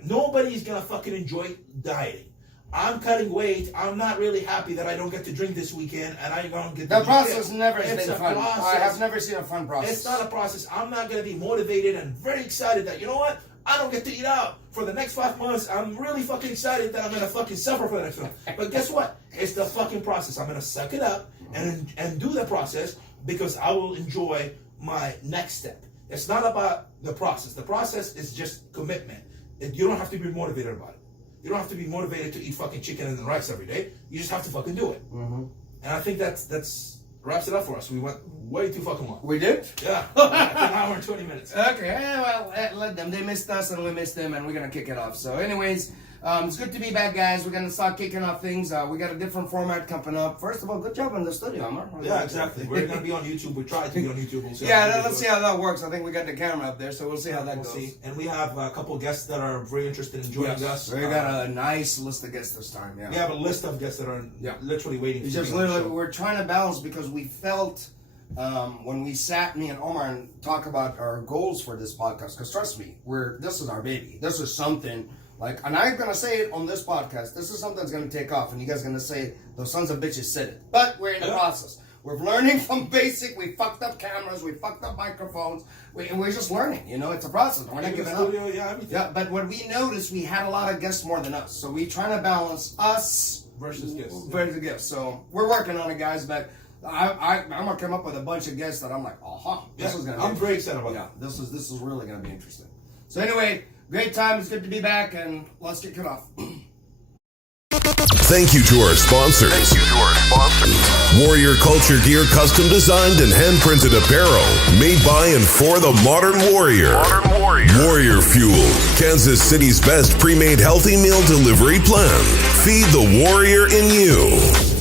nobody's gonna fucking enjoy dieting. I'm cutting weight. I'm not really happy that I don't get to drink this weekend, and I don't get to The process never has It's been a fun. process. I have never seen a fun process. It's not a process. I'm not going to be motivated and very excited that, you know what? I don't get to eat out for the next 5 months. I'm really fucking excited that I'm going to fucking suffer for the next one. But guess what? It's the fucking process. I'm going to suck it up and do the process because I will enjoy my next step. It's not about the process. The process is just commitment. You don't have to be motivated about it. You don't have to be motivated to eat fucking chicken and rice every day. You just have to fucking do it. Mm-hmm. And I think that's wraps it up for us. We went way too fucking long. We did? Yeah. An hour and 20 minutes. Okay, well, let them. They missed us and we missed them, and we're going to kick it off. So anyways, it's good to be back, guys. We're going to start kicking off things. We got a different format coming up. First of all, good job in the studio, Amar. Yeah, exactly. We're going to be on YouTube. We tried to be on YouTube. We'll see let's see how that works. I think we got the camera up there, so we'll see how that We'll goes. see. And we have a couple guests that are very interested in joining us. We got a nice list of guests this time, yeah. We have a list of guests that are literally waiting It's for just me on the literally, show. we're trying to balance because we felt when we sat, me and Omar, and talk about our goals for this podcast, because trust me, this is our baby. This is something, and I'm going to say it on this podcast, this is something that's going to take off, and you guys are going to say, those sons of bitches said it. But we're in the process. We're learning from basic. We fucked up cameras. We fucked up microphones. And we're just learning. It's a process. We're not giving up. Everything. Yeah, but what we noticed, we had a lot of guests more than us. So we trying to balance us Versus guests. So we're working on it, guys. But I'm gonna come up with a bunch of guests that I'm like, this is gonna. I'm very excited about that. This is really gonna be interesting. So anyway, great time. It's good to be back, and let's kick it off. Thank you to our sponsors. Warrior Culture Gear, custom designed and hand-printed apparel, made by and for the modern warrior. Warrior Fuel, Kansas City's best pre-made healthy meal delivery plan. Feed the warrior in you.